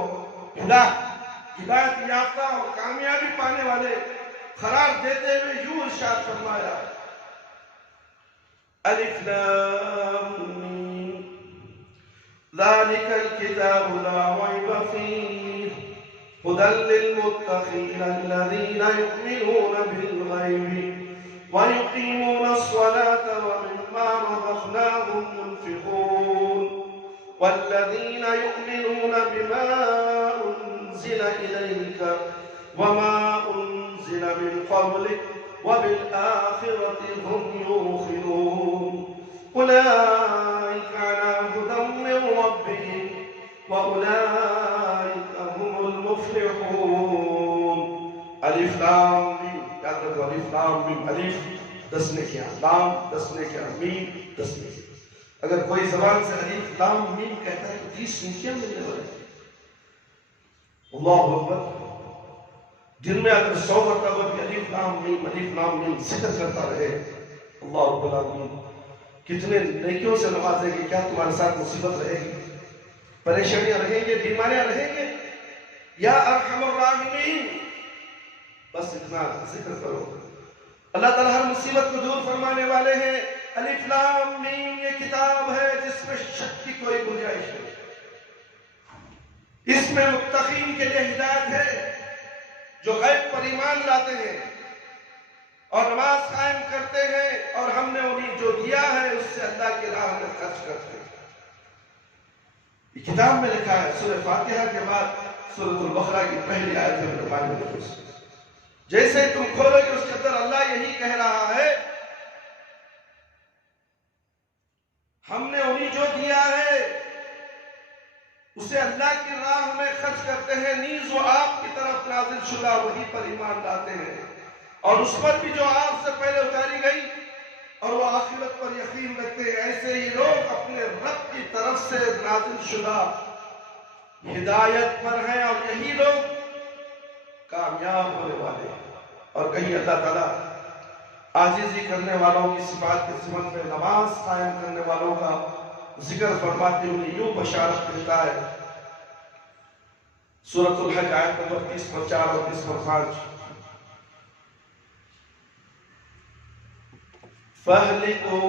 ہدایت یافتہ اور کامیابی پانے والے قرار دیتے ہوئے یوں ارشاد فرمایا: الف لام میم ذالک الکتاب لا ریب فیہ ہدی للمتقین الذین یؤمنون بالغیب ویقیمون الصلاة ومما رزقناہم ينفقون والذین یؤمنون بما أنزل إلیک وما أنزل من قبلک وبالآخرة هم يوقنون أولئك على هدى من ربهم وأولئك هم المفلحون. الف لام میم، یاد رکھو الف لام میم، الف 10 نے کیا، لام 10 نے کیا، میم 10 نے کیا. اگر کوئی زبان سے الف لام میم کہتا ہے تو 30 نیکیاں ملنے والے. اللہ اکبر. دن میں اگر 100 مرتبہ بھی الف لام میم ذکر کرتا رہے، اللہ رب العالمین کتنے نیکیوں سے نوازے گی. کیا تمہارے ساتھ مصیبت رہے گی، پریشانیاں رہیں گے، بیماریاں رہیں گے؟ یا ارحم الراحمین، بس اتنا ذکر کرو. اللہ تعالیٰ ہر مصیبت کو دور فرمانے والے ہیں. الف لام میم یہ کتاب ہے جس میں شک کی کوئی گنجائش نہیں. اس میں متقین کے لیے ہدایت ہے جو غیب پر ایمان لاتے ہیں اور نماز قائم کرتے ہیں، اور ہم نے انہیں جو دیا ہے اس سے اللہ کی راہ میں خرچ کرتے ہیں. یہ کتاب میں لکھا ہے. سورہ فاتحہ کے بعد سورۃ البقرہ کی پہلی آیت میں میرے بھائی میرے دوست، جیسے تم کھولو گے اس کے اندر اللہ یہی کہہ رہا ہے ہم نے انہیں جو دیا ہے اسے اللہ کی راہ میں خرچ کرتے ہیں، نیز وہ آپ کی طرف نازل شدہ وحی پر ایمان لاتے ہیں، اور اس پر بھی جو آپ سے پہلے اتاری گئی، اور وہ آخرت پر یقین رکھتے ہیں. ایسے ہی لوگ اپنے رب کی طرف سے نازل شدہ ہدایت پر ہیں، اور یہی لوگ کامیاب ہونے والے ہیں. اور کہیں اللہ تعالیٰ عاجزی کرنے والوں کی صفات کے ضمن میں نماز قائم کرنے والوں کا ذکر فرماتے ہوئے یوں بشارت دیتا ہے. سورۃ الحج آیت نمبر 30 پر 4 اور 30 پر 5: فَأَهْلِكُمْ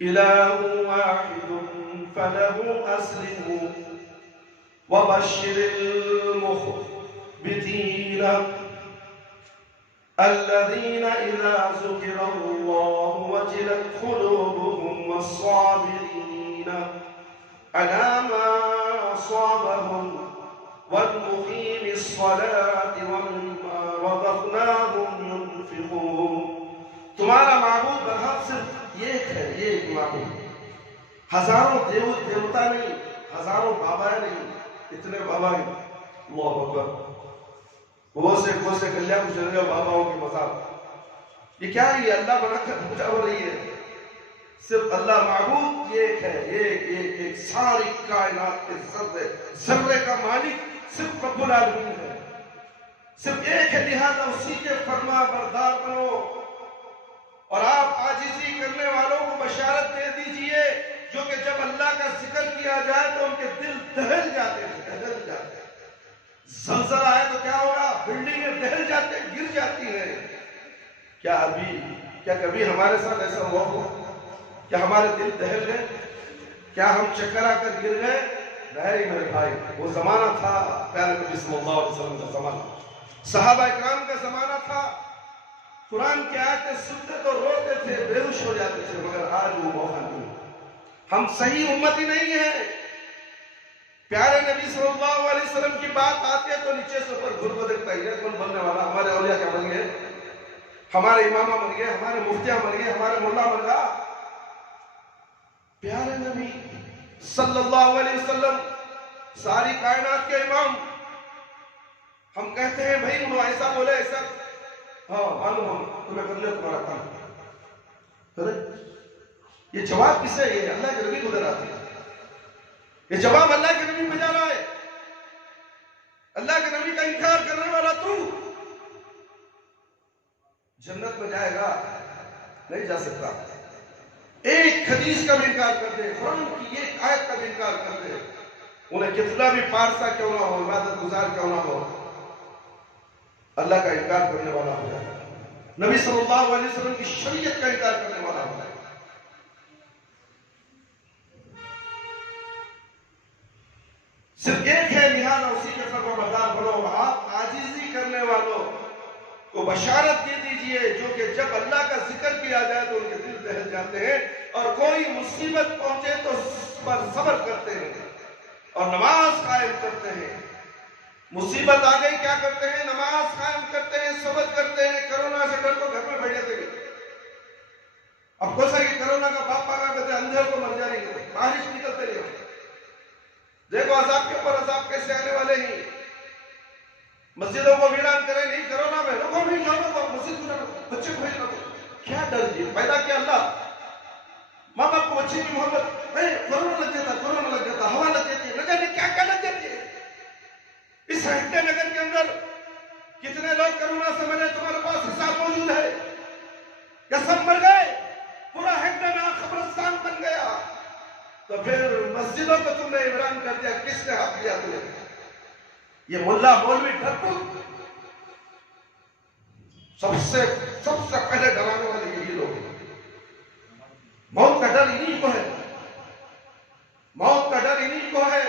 إِلَٰهٌ وَاحِدٌ فَلَهُ أَسْلِمُوا وَبَشِّرِ الْمُخْبِتِينَ الذين إذا ذكر الله وجلت قلوبهم والصابرين على ما أصابهم والمقيم الصلاة ومما رزقناهم ينفقون. تمہارا معبود برحق صرف ایک ہے، ایک معبود. ہزاروں دیوتا نہیں، ہزاروں بابا نہیں، اتنے بابا نہیں. اللہ اکبر. وہ سے کلیاں کو چل رہے ہو باباؤں کی مذاق. یہ کیا ہے؟ یہ اللہ بنا کر پوجا ہو رہی ہے. صرف اللہ معبود ایک ہے، ایک ساری کائنات کے ذرے کا مالک صرف رب العالمین ہے. صرف ایک ہے، لہذا اسی کے فرما بردار بنو، اور آپ عاجزی کرنے والوں کو بشارت دے دیجئے جو کہ جب اللہ کا ذکر کیا جائے تو ان کے دل دہل جاتے ہیں. زلزلہ آئے تو کیا ہوگا؟ بلڈنگیں دہل جاتے ہیں، گر جاتی ہیں. کیا کبھی ہمارے ساتھ ایسا ہوا ہو؟ کیا ہمارے دل دہل گئے؟ کیا ہم چکر آ کر گر گئے؟ نہیں میرے بھائی، وہ زمانہ تھا پیارے نبی صلی اللہ علیہ وسلم کا زمانہ، صحابہ اکرام کا زمانہ تھا. قرآن کی آیتیں سنتے تو روتے تھے، بے ہوش ہو جاتے تھے، مگر آج وہ موقع نہیں. ہم صحیح امتی نہیں ہیں. پیارے نبی صلی اللہ علیہ وسلم کی بات آتی ہے تو نیچے سے اوپر گھر کو دیکھتا ہے، کون بننے والا؟ ہمارے اولیاء کیا بن گئے، ہمارے امامہ بن گئے، ہمارے مفتیاں بن گئے، ہمارے مولا بن گیا۔ پیارے نبی صلی اللہ علیہ وسلم ساری کائنات کے امام، ہم کہتے ہیں بھائی انہوں ایسا بولے ایسا، ہاں معلوم ہم تمہیں کر لیا تمہارا کام۔ یہ جواب کس ہے؟ یہ اللہ کے نبی کو دے رہا تھا، یہ جواب اللہ کے نبی میں جا رہا ہے۔ اللہ کے نبی کا انکار کرنے والا تو جنت میں جائے گا نہیں جا سکتا۔ ایک حدیث کا بھی انکار کر دے، قرآن کی ایک آیت کا بھی انکار کر دے، انہیں کتنا بھی پارسا کیوں نہ ہو، عبادت گزار کیوں نہ ہو، اللہ کا انکار کرنے والا ہو جائے گا، نبی صلی اللہ علیہ وسلم کی شریعت کا انکار کرنے والا ہو جائے گا۔ صرف ایک ہے، لہذا اسی کے فرما بردار بنو، آپ عاجزی کرنے والوں کو بشارت دے دیجئے جو کہ جب اللہ کا ذکر کیا جائے تو ان کے دل دہل جاتے ہیں، اور کوئی مصیبت پہنچے تو اس پر صبر کرتے ہیں اور نماز قائم کرتے ہیں۔ مصیبت آ گئی کیا کرتے ہیں؟ نماز قائم کرتے ہیں، صبر کرتے ہیں۔ کرونا سے ڈر کو گھر میں بیٹھے تھے، اب کو سا کہ کرونا کا باپ پاگا کہتے ہیں اندھیر کو مر جائیں گے، بارش نکلتے نہیں ہوتے۔ دیکھو عذاب کے اوپر عذاب کیسے آنے والے ہیں۔ مسجدوں کو ویران کریں، نہیں کرونا میں لوگوں نہیں جانا تو مسجد کو جانا، بچے کو بھیجنا، کیا ڈر جی پیدا کیا اللہ؟ ماں باپ کو بچے کی محبت، نہیں کرونا لگ جاتا، کرونا لگ جاتا، ہوا لگ جاتی ہے، نہ جانے کیا کیا لگ جاتی ہے۔ اس ہیکٹر نگر کے اندر کتنے لوگ کرونا سے مرے؟ تمہارے پاس حساب موجود ہے؟ یا سب مر گئے؟ پورا ہیکٹر قبرستان بن گیا، تو پھر مسجدوں کو تم نے عمران کر دیا، کس نے حق دیا تمہیں؟ یہ ملا مولوی ڈرپوک سب سے پہلے ڈرانے والے یہی لوگ ہیں۔ موت کا ڈر انہی کو ہے، موت کا ڈر انہی کو ہے،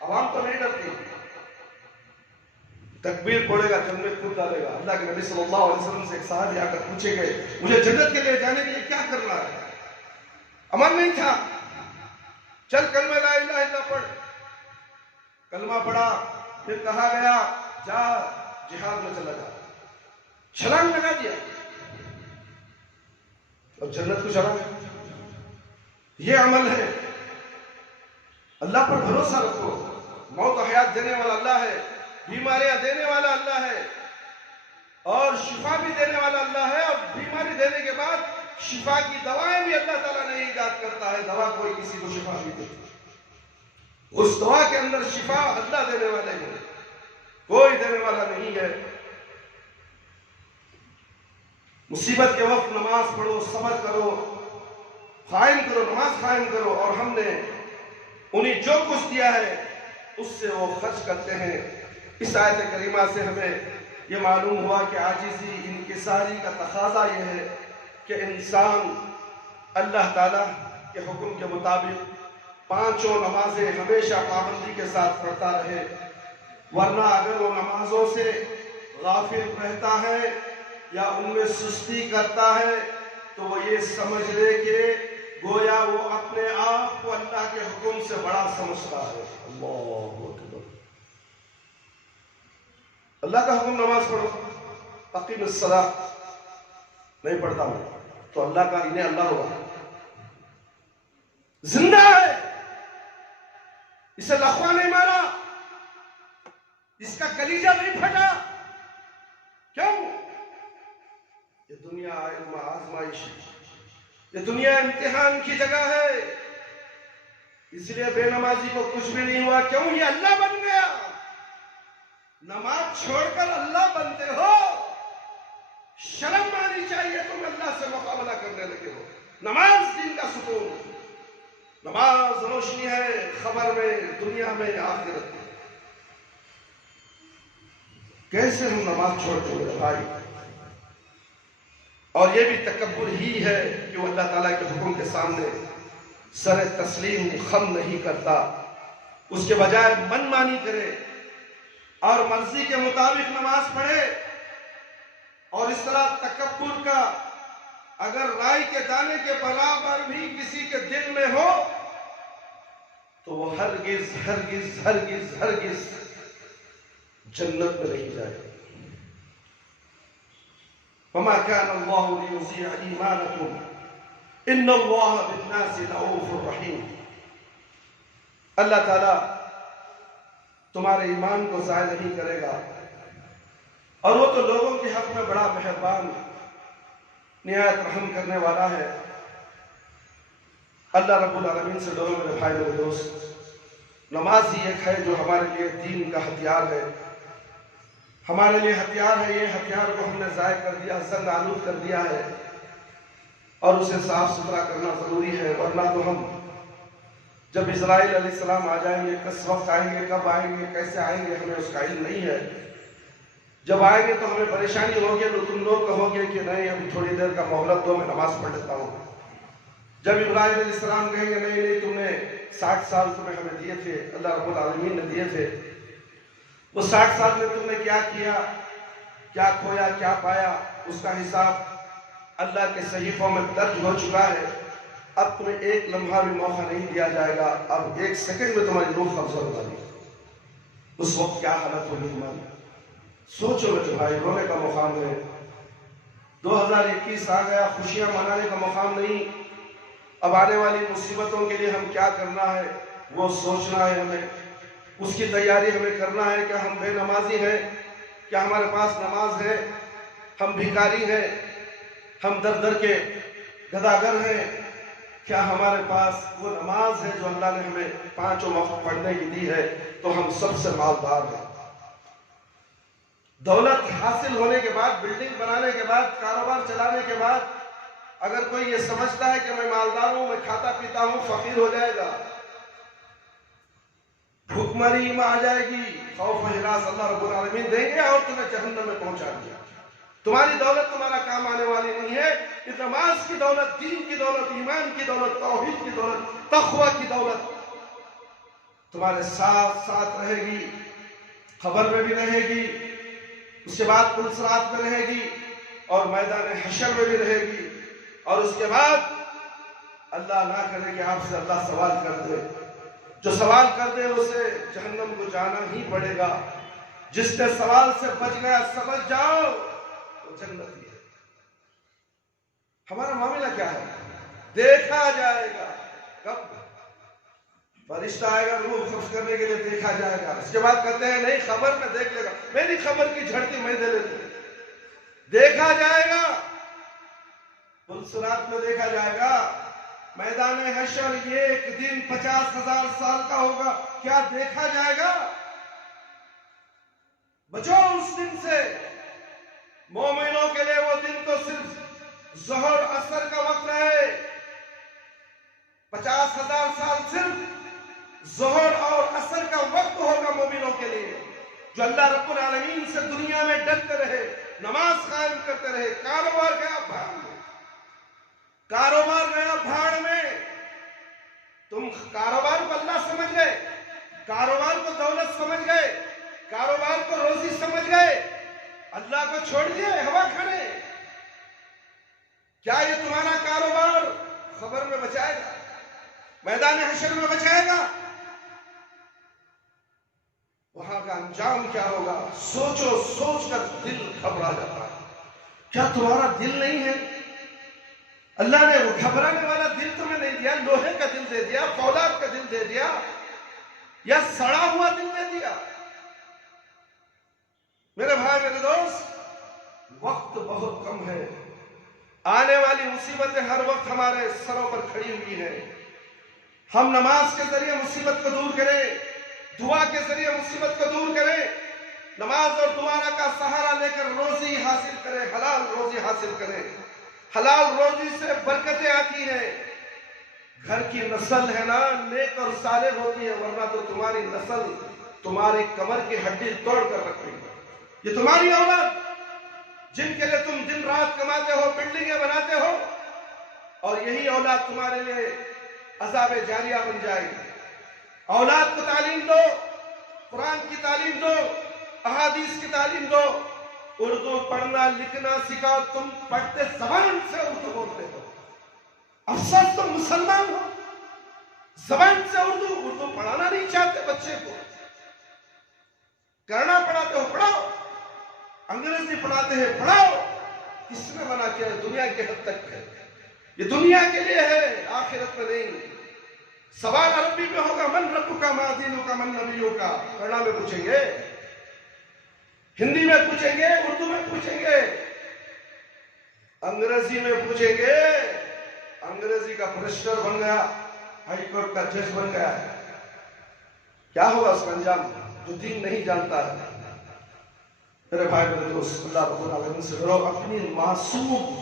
عوام تو نہیں ڈرتی۔ تکبیر پڑے گا جنت خود ڈالے گا۔ اللہ کے نبی صلی اللہ علیہ وسلم سے ایک صحابی آ کر پوچھے گئے مجھے جنت کے لیے جانے کے لیے کیا کرنا ہے؟ عمل نہیں تھا، چل کلمہ لا الہ الا پڑھ، کلمہ پڑھا، پھر کہا گیا جا جہاد میں چلا جا، چھلانگ لگا دیا اور جنت کو چلا گیا۔ یہ عمل ہے۔ اللہ پر بھروسہ رکھو، موت و حیات دینے والا اللہ ہے، بیماریاں دینے والا اللہ ہے، اور شفا بھی دینے والا اللہ ہے، اور بیماری دینے کے بعد شفا کی دوائیں بھی اللہ تعالیٰ نے ایجاد کرتا ہے۔ دوا کوئی کسی کو شفا نہیں دیتا، اس دوا کے اندر شفا اللہ دینے والے ہیں، کوئی دینے والا نہیں ہے۔ مصیبت کے وقت نماز پڑھو، صبر کرو، قائم کرو، نماز قائم کرو، اور ہم نے انہیں جو کچھ دیا ہے اس سے وہ خرچ کرتے ہیں۔ اس آیت کریمہ سے ہمیں یہ معلوم ہوا کہ عاجزی انکساری کا تقاضا یہ ہے کہ انسان اللہ تعالیٰ کے حکم کے مطابق پانچوں نمازیں ہمیشہ پابندی کے ساتھ پڑھتا رہے، ورنہ اگر وہ نمازوں سے غافل رہتا ہے یا ان میں سستی کرتا ہے تو وہ یہ سمجھ لے کہ گویا وہ اپنے آپ کو اللہ کے حکم سے بڑا سمجھتا ہے۔ اللہ اکبر، اللہ کا حکم نماز پڑھو، اقیم الصلاۃ، نہیں پڑھتا ہوں تو اللہ کا انہیں اللہ ہوگا، زندہ ہے، اسے لقوہ نہیں مارا، اس کا کلیجہ نہیں پھٹا، کیوں؟ یہ دنیا آزمائش ہے، یہ دنیا امتحان کی جگہ ہے، اس لیے بے نمازی کو کچھ بھی نہیں ہوا، کیوں؟ یہ اللہ بن گیا۔ نماز چھوڑ کر اللہ بنتے ہو، شرم آنی چاہیے، تم اللہ سے مقابلہ کرنے لگے ہو۔ نماز دین کا ستون، نماز روشنی ہے خبر میں، دنیا میں، آخرت میں۔ کیسے ہم نماز چھوڑ چھوڑے بھائی؟ اور یہ بھی تکبر ہی ہے کہ وہ اللہ تعالیٰ کے حکم کے سامنے سر تسلیم خم نہیں کرتا، اس کے بجائے من مانی کرے اور مرضی کے مطابق نماز پڑھے، اور اس طرح تکبر کا اگر رائی کے دانے کے برابر بھی کسی کے دل میں ہو تو وہ ہرگز ہرگز ہرگز ہرگز جنت میں نہیں جائے گا۔ وما كان الله ليضيع إيمانكم إن الله بالناس لرؤوف رحيم۔ اللہ تعالیٰ تمہارے ایمان کو ضائع نہیں کرے گا، اور وہ تو لوگوں کے حق میں بڑا مہربان نہایت رحم کرنے والا ہے۔ اللہ رب العالمین سے ڈرو میرے بھائی میرے دوست، نماز ہی ایک ہے جو ہمارے لیے دین کا ہتھیار ہے، ہمارے لیے ہتھیار ہے۔ یہ ہتھیار کو ہم نے ضائع کر دیا، زنگ آلود کر دیا ہے، اور اسے صاف ستھرا کرنا ضروری ہے، ورنہ تو ہم جب اسرائیل علیہ السلام آ جائیں گے، کس وقت آئیں گے، کب آئیں گے، کیسے آئیں گے، ہمیں اس کا علم نہیں ہے۔ جب آئیں گے تو ہمیں پریشانی ہوگی، تو تم لوگ کہو گے کہ نہیں ابھی تھوڑی دیر کا مہلت دو، میں نماز پڑھ لیتا ہوں۔ جب ابراہیم علیہ السلام کہیں گے نہیں نہیں، تم نے 60 سال تمہیں ہمیں دیے تھے، اللہ رب العالمین نے دیے تھے، وہ 60 سال میں تم نے کیا کیا، کیا کھویا، کیا پایا، اس کا حساب اللہ کے صحیفوں میں درج ہو چکا ہے۔ اب تمہیں ایک لمحہ بھی موقع نہیں دیا جائے گا، اب ایک سیکنڈ میں تمہاری روح قبض ہونے والی ہے۔ اس وقت کیا حالت ہوگی تمہاری؟ سوچو میرے بھائی، رونے کا مقام ہے۔ 2021 آ گیا، خوشیاں منانے کا مقام نہیں۔ اب آنے والی مصیبتوں کے لیے ہم کیا کرنا ہے وہ سوچنا ہے ہمیں، اس کی تیاری ہمیں کرنا ہے۔ کیا ہم بے نمازی ہیں؟ کیا ہمارے پاس نماز ہے؟ ہم بھکاری ہیں؟ ہم در در کے گداگر ہیں؟ کیا ہمارے پاس وہ نماز ہے جو اللہ نے ہمیں 5 وقت پڑھنے کی دی ہے؟ تو ہم سب سے مالدار ہیں۔ دولت حاصل ہونے کے بعد، بلڈنگ بنانے کے بعد، کاروبار چلانے کے بعد اگر کوئی یہ سمجھتا ہے کہ میں مالدار ہوں، میں کھاتا پیتا ہوں، فقیر ہو جائے گا، بھوکمری میں آ جائے گی، خوف و ہراس اللہ رب العالمین دیں گے اور تمہیں جہنم میں پہنچا دیا۔ تمہاری دولت تمہارا کام آنے والی نہیں ہے۔ یہ نماز کی دولت، دین کی دولت، ایمان کی دولت، توحید کی دولت، تقوی کی دولت تمہارے ساتھ ساتھ رہے گی، قبر میں بھی رہے گی، اس کے بعد پل صراط میں رہے گی، اور میدان حشر میں بھی رہے گی، اور اس کے بعد اللہ نہ کرے کہ آپ سے اللہ سوال کر دے۔ جو سوال کر دے اسے جہنم کو جانا ہی پڑے گا۔ جس نے سوال سے بچ گیا، سمجھ جاؤ وہ جنت ہی ہے۔ ہمارا معاملہ کیا ہے؟ دیکھا جائے گا۔ کب؟ فرشتہ آئے گا روح قبض کرنے کے لیے، دیکھا جائے گا۔ اس کے بعد کہتے ہیں نہیں خبر میں دیکھ لے گا، میری خبر کی جھڑتی میں دے لیتا ہوں۔ دیکھا جائے گا، پل صراط میں دیکھا جائے گا۔ میدان حشر یہ ایک دن 50,000 سال کا ہوگا، کیا دیکھا جائے گا؟ بچو اس دن سے۔ مومنوں کے لیے وہ دن تو صرف ظہر عصر کا وقت ہے۔ 50,000 سال صرف ظہر اور عصر کا وقت ہوگا مومنوں کے لیے، جو اللہ رب العالمین سے دنیا میں ڈرتے رہے، نماز قائم کرتے رہے۔ کاروبار گیا بھاڑ میں، کاروبار گیا بھاڑ میں۔ تم کاروبار کو اللہ سمجھ گئے، کاروبار کو دولت سمجھ گئے، کاروبار کو روزی سمجھ گئے، اللہ کو چھوڑ دیے ہوا کھانے۔ کیا یہ تمہارا کاروبار خبر میں بچائے گا؟ میدان حشر میں بچائے گا؟ وہاں کا انجام کیا ہوگا؟ سوچو، سوچ کر دل گھبرا جاتا ہے۔ کیا تمہارا دل نہیں ہے؟ اللہ نے وہ گھبرانے والا دل تمہیں نہیں دیا، لوہے کا دل دے دیا، فولاد کا دل دے دیا، یا سڑا ہوا دل دے دیا؟ میرے بھائی میرے دوست، وقت بہت کم ہے۔ آنے والی مصیبتیں ہر وقت ہمارے سروں پر کھڑی ہوئی ہیں۔ ہم نماز کے ذریعے مصیبت کو دور کریں، دعا کے ذریعے مصیبت کو دور کریں، نماز اور دعا کا سہارا لے کر روزی حاصل کریں، حلال روزی حاصل کریں۔ حلال روزی سے برکتیں آتی ہیں۔ گھر کی نسل ہے نا نیک اور صالح ہوتی ہے، ورنہ تو تمہاری نسل تمہاری کمر کی ہڈی توڑ کر رکھے گی۔ یہ تمہاری اولاد جن کے لیے تم دن رات کماتے ہو، بلڈنگیں بناتے ہو، اور یہی اولاد تمہارے لیے عذاب جاریہ بن جائے گی۔ اولاد کو تعلیم دو، قرآن کی تعلیم دو، احادیث کی تعلیم دو، اردو پڑھنا لکھنا سکھاؤ۔ تم پڑھتے زبان سے اردو بولتے ہو، افسوس تم مسلمان ہو۔ زبان سے اردو پڑھانا نہیں چاہتے بچے کو، کرنا پڑھاتے ہو پڑھاؤ، انگریزی پڑھاتے ہیں پڑھاؤ، کس نے منع کیا ہے؟ دنیا کے حد تک ہے، یہ دنیا کے لیے ہے، آخرت میں نہیں۔ سوال عربی میں ہوگا من ربک ما دینک من نبیک، پڑھنا میں پوچھیں گے، ہندی میں پوچھیں گے، اردو میں پوچھیں گے، انگریزی میں پوچھیں گے۔ انگریزی کا پرسٹر بن گیا، ہائی کورٹ کا جج بن گیا ہے، کیا ہوگا اس کا انجام؟ جو دین نہیں جانتا ہے۔ میرے بھائی میرے دوست، اللہ رب العالمین سے ڈرو، اپنی معصوم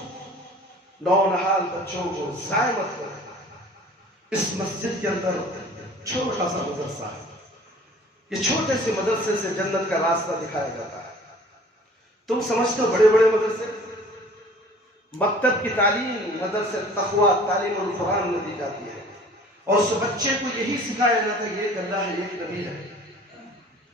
نونہال بچوں کو ضائع مت کرو۔ اس مسجد کے اندر چھوٹا سا مدرسہ ہے، یہ چھوٹے سے مدرسے سے جنت کا راستہ دکھایا جاتا ہے۔ تم سمجھتے ہو بڑے بڑے مدرسے، مکتب کی تعلیم مدرسے تقوی تعلیم القرآن میں دی جاتی ہے، اور اس بچے کو یہی سکھایا جاتا ہے ایک اللہ ہے، ایک نبی ہے۔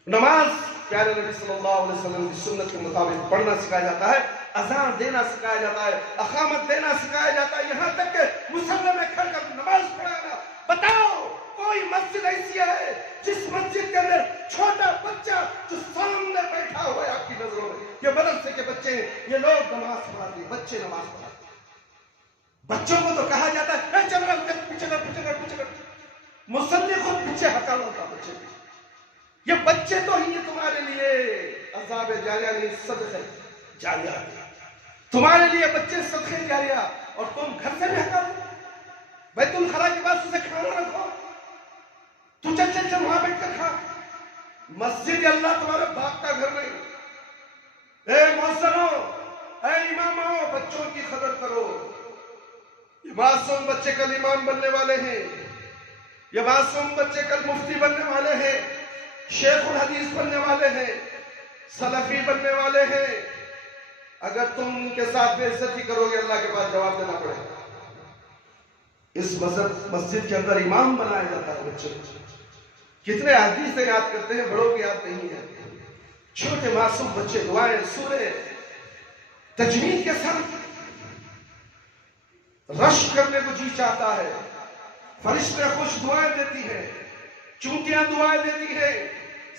نماز پیارے نبی صلی اللہ علیہ وسلم کی سنت کے مطابق پڑھنا سکھایا جاتا ہے، اذان دینا سکھایا جاتا ہے، اقامت دینا سکھایا جاتا ہے، یہاں تک کہ مصلی میں کھڑ کر نماز پڑھانا۔ بتاؤ کوئی مسجد ایسی ہے جس مسجد کے اندر چھوٹا بچہ جو سامنے بیٹھا ہوا ہے آپ کی نظروں میں، یہ مدرسے کے بچے ہیں، یہ لوگ نماز پڑھاتے ہیں، بچے نماز پڑھاتے ہیں۔ بچوں کو تو کہا جاتا ہے اے چل رہا پیچھے کر، مصلی خود پیچھے ہٹا ہوتا بچے کو۔ یہ بچے تو ہی تمہارے لیے عذاب جاریہ نہیں، صدقہ جاریہ، تمہارے لیے بچے صدقہ جاریہ، اور تم گھر سے بھی ہٹا دو۔ بیت الخلا کے بعد اسے کھانا رکھو، تو چل وہاں بیٹھ کر کھا۔ مسجد اللہ تمہارے باپ کا گھر نہیں۔ اے مؤذنوں، اے اماموں، بچوں کی قدر کرو۔ یہ معصوم بچے کل امام بننے والے ہیں، یہ معصوم بچے کل مفتی بننے والے ہیں، شیخ الحدیث بننے والے ہیں، سلفی بننے والے ہیں۔ اگر تم ان کے ساتھ بے عزتی کرو گے، اللہ کے پاس جواب دینا پڑے گا۔ اس مسجد کے اندر امام بنایا جاتا ہے بچے کو۔ کتنے حدیثیں یاد کرتے ہیں، بڑوں کی یاد نہیں ہے۔ چھوٹے معصوم بچے دعائیں سورے تجوید کے ساتھ رشک کرنے کو جی چاہتا ہے، فرشتے خوش دعائیں دیتی ہیں، چونٹیاں دعائیں دیتی ہیں،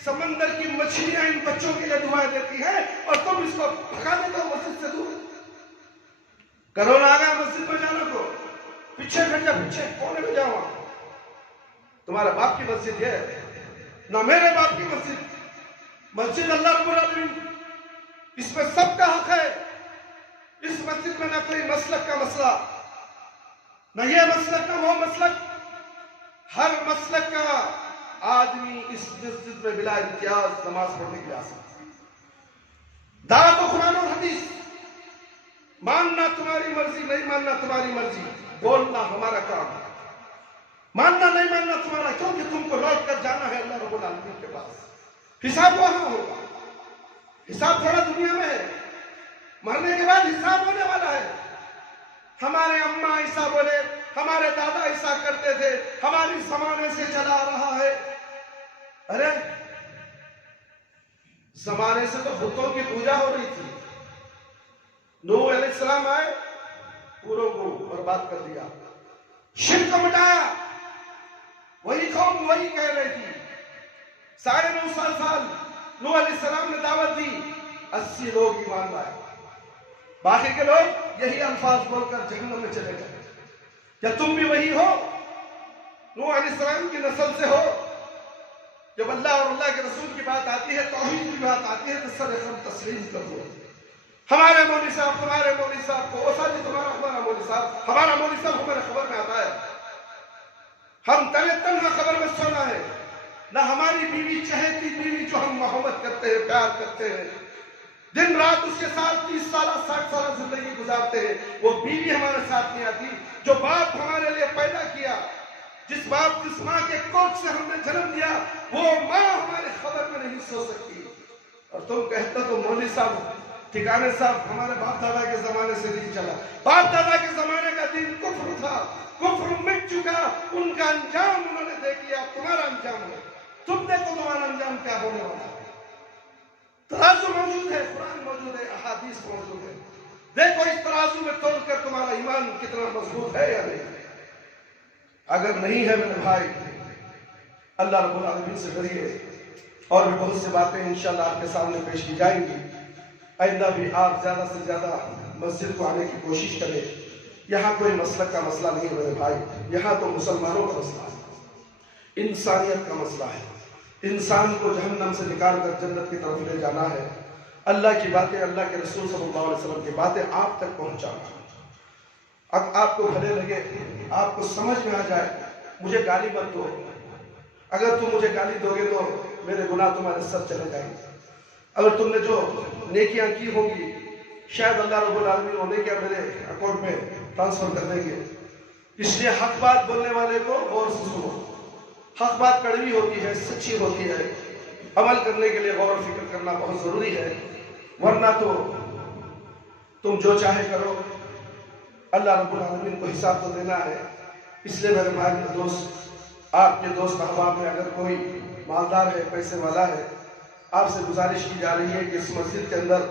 سمندر کی مچھلیاں ان بچوں کے لیے دعائیں دیتی ہیں، اور تم اس کو بھگا دیتے ہو مسجد سے دور۔ کرونا آ گیا مسجد میں جانا کو، پیچھے کھڑ جا، پیچھے کونے میں جاؤ۔ تمہارے باپ کی مسجد ہے نہ میرے باپ کی مسجد، مسجد اللہ رب العالمین، اس میں سب کا حق ہے۔ اس مسجد میں نہ کوئی مسلک کا مسئلہ، نہ یہ مسلک نہ وہ مسلک، ہر مسلک کا آدمی اس مسجد میں بلا امتیاز نماز پڑھنے کے لیے آ سکتا ہے۔ دعوت و قرآن اور حدیث، ماننا تمہاری مرضی، نہیں ماننا تمہاری مرضی، بولنا ہمارا کام ہے، ماننا نہیں ماننا تمہارا، کیونکہ تم کو لوٹ کر جانا ہے اللہ رب العالمین کے پاس۔ حساب وہاں ہوگا، حساب تھوڑا دنیا میں ہے، مرنے کے بعد حساب ہونے والا ہے۔ ہمارے اماں ایسا بولے، ہمارے دادا ایسا کرتے تھے، ہماری زمانے سے چلا آ رہا ہے۔ ارے زمانے سے تو بتوں کی پوجا ہو رہی تھی، نوح علیہ السلام آئے، پوروں کو برباد کر دیا، شرک کو مٹایا، وہی قوم وہی کہہ رہی تھی۔ 9.5 سال نوح علیہ السلام نے دعوت دی، 80 لوگ ایمان لائے، باقی کے لوگ یہی الفاظ بول کر جہنم میں چلے گئے۔ کیا تم بھی وہی ہو؟ نوح علیہ السلام کی نسل سے ہو؟ جب اللہ اور اللہ کے رسول کی بات آتی ہے، توحید کی بات آتی ہے، تو سر خم تسلیم کر دو۔ ہمارے مولوی صاحب، تمہارے مولوی صاحب کو، اوسا جی تمہارا ہمارا مولوی صاحب، ہمارا مولوی صاحب ہمارے خبر میں آتا ہے۔ ہم تنہا خبر میں سونا ہے، نہ ہماری بیوی چہیتی بیوی جو ہم محبت کرتے ہیں، پیار کرتے ہیں، دن رات اس کے ساتھ 30 سالہ 60 سالہ زندگی گزارتے ہیں، وہ بیوی ہمارے ساتھ نہیں آتی۔ جو باپ ہمارے لیے پیدا کیا، جس باپ جس ماں کے کوکھ سے ہم نے جنم دیا، وہ ماں ہمارے خبر میں نہیں سو سکتی۔ اور تم کہتے تو مولوی صاحب، ٹھکانے صاحب، ہمارے باپ دادا کے زمانے سے نہیں چلا۔ باپ دادا کے زمانے کا دین کفر تھا، کفر مٹ چکا، ان کا انجام انہوں نے دیکھ لیا، تمہارا انجام ہے، تم دیکھو تمہارا انجام کیا ہونے والا ہے۔ ترازو موجود ہے، قرآن موجود ہے، احادیث موجود ہے، دیکھو اس ترازو میں تول کر تمہارا ایمان کتنا مضبوط ہے یا نہیں۔ اگر نہیں ہے میرے بھائی، اللہ رب العالمین سے ڈریے، اور بھی بہت سی باتیں انشاءاللہ آپ کے سامنے پیش کی جائیں گی۔ آئندہ بھی آپ زیادہ سے زیادہ مسجد کو آنے کی کوشش کریں۔ یہاں کوئی مسلک کا مسئلہ نہیں ہے میرے بھائی، یہاں تو مسلمانوں کا مسئلہ ہے، انسانیت کا مسئلہ ہے۔ انسان کو جہنم سے نکال کر جنت کی طرف لے جانا ہے۔ اللہ کی باتیں، اللہ کے رسول صلی اللہ علیہ وسلم کی باتیں آپ تک پہنچانا۔ اب آپ کو بھلے لگے، آپ کو سمجھ میں آ جائے، مجھے گالی مت دو، اگر تم مجھے گالی دو گے تو میرے گناہ تمہارے سر چلے جائیں گے۔ اگر تم نے جو نیکیاں کی ہوں گی، شاید اللہ رب العالمین وہ نیکیاں میرے اکاؤنٹ میں ٹرانسفر کر دیں گے۔ اس لیے حق بات بولنے والے کو غور سے سنو۔ حق بات کڑوی ہوتی ہے، سچی ہوتی ہے، عمل کرنے کے لیے غور و فکر کرنا بہت ضروری ہے، ورنہ تو تم جو چاہے کرو، اللہ رب العالمین کو حساب تو دینا ہے۔ اس لیے میرے بھائی میرے دوست، آپ کے دوست احباب میں اگر کوئی مالدار ہے، پیسے والا ہے، آپ سے گزارش کی جا رہی ہے کہ اس مسجد کے اندر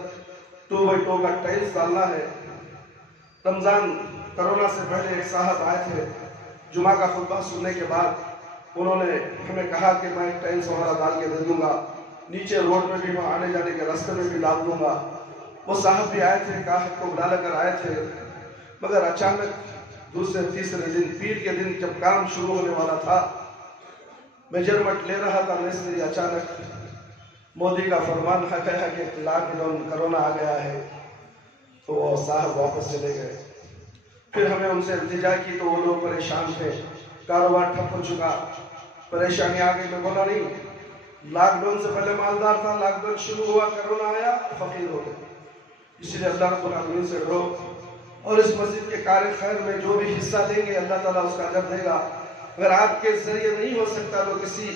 2x2 کا ٹائلز ڈالنا ہے۔ رمضان کرونا سے پہلے ایک صاحب آئے تھے، جمعہ کا خطبہ سننے کے بعد انہوں نے ہمیں کہا کہ میں ایک ٹائلز وغیرہ ڈال کے دے دوں گا، نیچے روڈ میں بھی، وہاں آنے جانے کے راستے میں بھی ڈال دوں گا۔ وہ صاحب بھی آئے تھے، کہا کو بلا کر آئے تھے، مگر اچانک دوسرے تیسرے دن، پیر کے دن جب کام شروع ہونے والا تھا، میجرمنٹ لے رہا تھا مستری، اچانک مودی کا فرمان ہے کہ لاک ڈاؤن کرونا آ گیا ہے، تو وہ صاحب واپس چلے گئے۔ پھر ہمیں ان سے التجا کی تو وہ لوگ پریشان تھے، کاروبار ٹھپ ہو چکا، پریشانی آ گئی۔ میں بولا نہیں، لاک ڈاؤن سے پہلے مالدار تھا، لاک ڈاؤن شروع ہوا، کرونا آیا، فقیر ہو گئے۔ اس لیے اللہ رب العالمین سے ڈرو، اور اس مسجد کے کار خیر میں جو بھی حصہ دیں گے اللہ تعالیٰ اس کا اجر دے گا۔ اگر آپ کے ذریعے نہیں ہو سکتا تو کسی